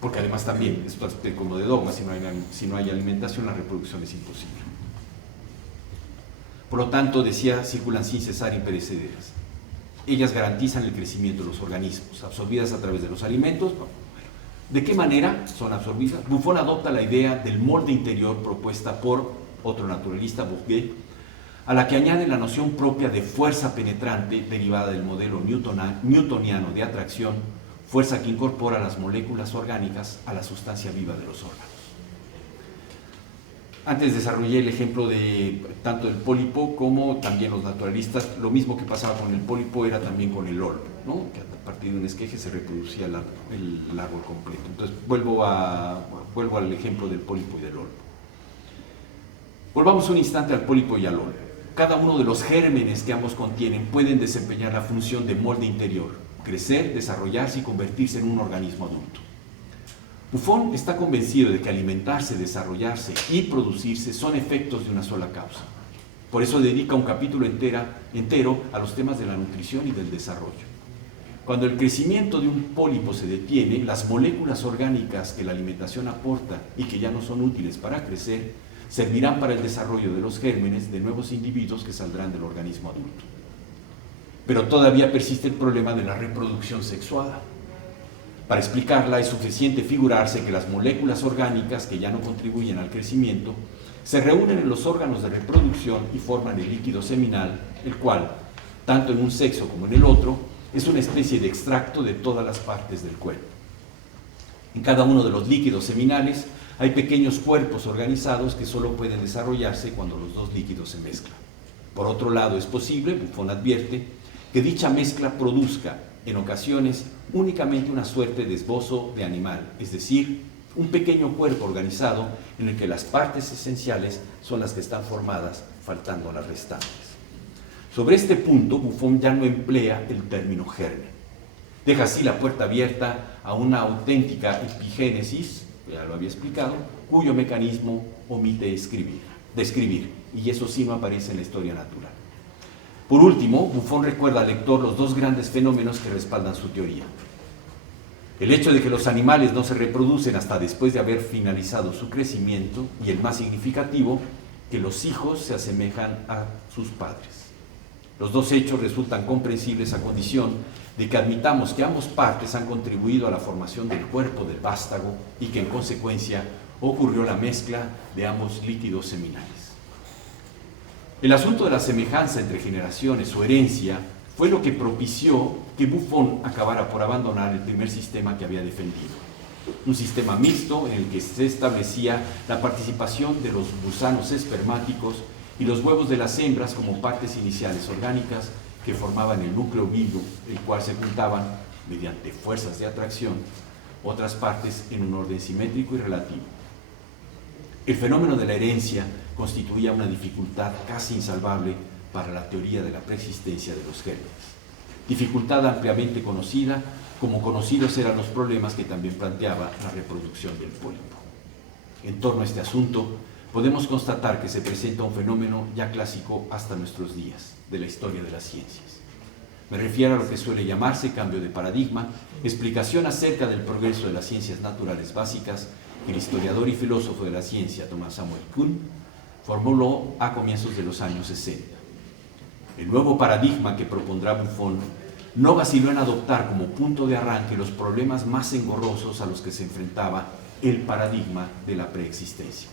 Porque además también, esto es como de dogma, si no hay alimentación, la reproducción es imposible. Por lo tanto, decía, circulan sin cesar imperecederas. Ellas garantizan el crecimiento de los organismos, absorbidas a través de los alimentos. ¿De qué manera son absorbidas? Buffon adopta la idea del molde interior propuesta por otro naturalista, Bourget, a la que añade la noción propia de fuerza penetrante derivada del modelo newtoniano de atracción, fuerza que incorpora las moléculas orgánicas a la sustancia viva de los órganos. Antes desarrollé el ejemplo de tanto del pólipo como también los naturalistas. Lo mismo que pasaba con el pólipo era también con el olmo, ¿no? Que a partir de un esqueje se reproducía el árbol completo. Entonces vuelvo al ejemplo del pólipo y del olmo. Volvamos un instante al pólipo y al olmo. Cada uno de los gérmenes que ambos contienen pueden desempeñar la función de molde interior, crecer, desarrollarse y convertirse en un organismo adulto. Buffon está convencido de que alimentarse, desarrollarse y producirse son efectos de una sola causa. Por eso dedica un capítulo entero a los temas de la nutrición y del desarrollo. Cuando el crecimiento de un pólipo se detiene, las moléculas orgánicas que la alimentación aporta y que ya no son útiles para crecer, servirán para el desarrollo de los gérmenes de nuevos individuos que saldrán del organismo adulto. Pero todavía persiste el problema de la reproducción sexuada. Para explicarla es suficiente figurarse que las moléculas orgánicas que ya no contribuyen al crecimiento se reúnen en los órganos de reproducción y forman el líquido seminal, el cual, tanto en un sexo como en el otro, es una especie de extracto de todas las partes del cuerpo. En cada uno de los líquidos seminales hay pequeños cuerpos organizados que solo pueden desarrollarse cuando los dos líquidos se mezclan. Por otro lado, es posible, Buffon advierte, que dicha mezcla produzca, en ocasiones, únicamente una suerte de esbozo de animal, es decir, un pequeño cuerpo organizado en el que las partes esenciales son las que están formadas, faltando las restantes. Sobre este punto, Buffon ya no emplea el término germen. Deja así la puerta abierta a una auténtica epigénesis, ya lo había explicado, cuyo mecanismo omite describir, y eso sí no aparece en la historia natural. Por último, Buffon recuerda al lector los dos grandes fenómenos que respaldan su teoría. El hecho de que los animales no se reproducen hasta después de haber finalizado su crecimiento, y el más significativo, que los hijos se asemejan a sus padres. Los dos hechos resultan comprensibles a condición de que admitamos que ambas partes han contribuido a la formación del cuerpo del vástago y que en consecuencia ocurrió la mezcla de ambos líquidos seminales. El asunto de la semejanza entre generaciones o herencia fue lo que propició que Buffon acabara por abandonar el primer sistema que había defendido. Un sistema mixto en el que se establecía la participación de los gusanos espermáticos y los huevos de las hembras como partes iniciales orgánicas que formaban el núcleo vivo, el cual se juntaban, mediante fuerzas de atracción, otras partes en un orden simétrico y relativo. El fenómeno de la herencia constituía una dificultad casi insalvable para la teoría de la preexistencia de los gérmenes. Dificultad ampliamente conocida, como conocidos eran los problemas que también planteaba la reproducción del pólipo. En torno a este asunto, podemos constatar que se presenta un fenómeno ya clásico hasta nuestros días, de la historia de las ciencias. Me refiero a lo que suele llamarse cambio de paradigma, explicación acerca del progreso de las ciencias naturales básicas que el historiador y filósofo de la ciencia Thomas Samuel Kuhn formuló a comienzos de los años 60. El nuevo paradigma que propondrá Buffon no vaciló en adoptar como punto de arranque los problemas más engorrosos a los que se enfrentaba el paradigma de la preexistencia.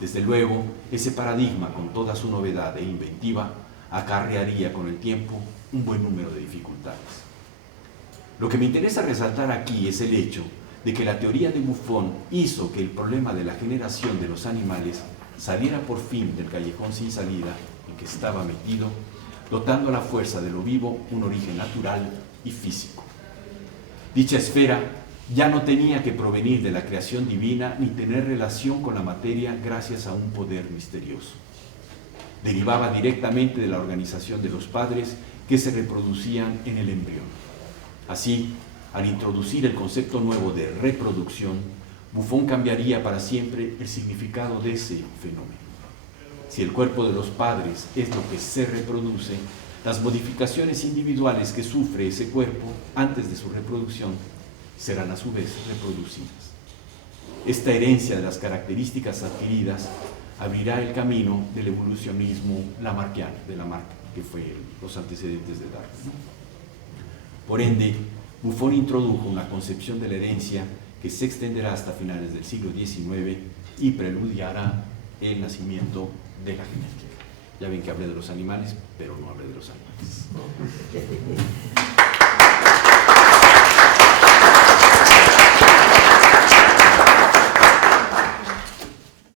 Desde luego, ese paradigma, con toda su novedad e inventiva, acarrearía con el tiempo un buen número de dificultades. Lo que me interesa resaltar aquí es el hecho de que la teoría de Buffon hizo que el problema de la generación de los animales saliera por fin del callejón sin salida en que estaba metido, dotando a la fuerza de lo vivo un origen natural y físico. Dicha esfera ya no tenía que provenir de la creación divina ni tener relación con la materia gracias a un poder misterioso. Derivaba directamente de la organización de los padres que se reproducían en el embrión. Así, al introducir el concepto nuevo de reproducción, Buffon cambiaría para siempre el significado de ese fenómeno. Si el cuerpo de los padres es lo que se reproduce, las modificaciones individuales que sufre ese cuerpo antes de su reproducción serán a su vez reproducidas. Esta herencia de las características adquiridas abrirá el camino del evolucionismo lamarckiano, de Lamarck, que fue los antecedentes de Darwin, ¿no? Por ende, Buffon introdujo una concepción de la herencia que se extenderá hasta finales del siglo XIX y preludiará el nacimiento de la genética. Ya ven que hablé de los animales, pero no hablé de los animales.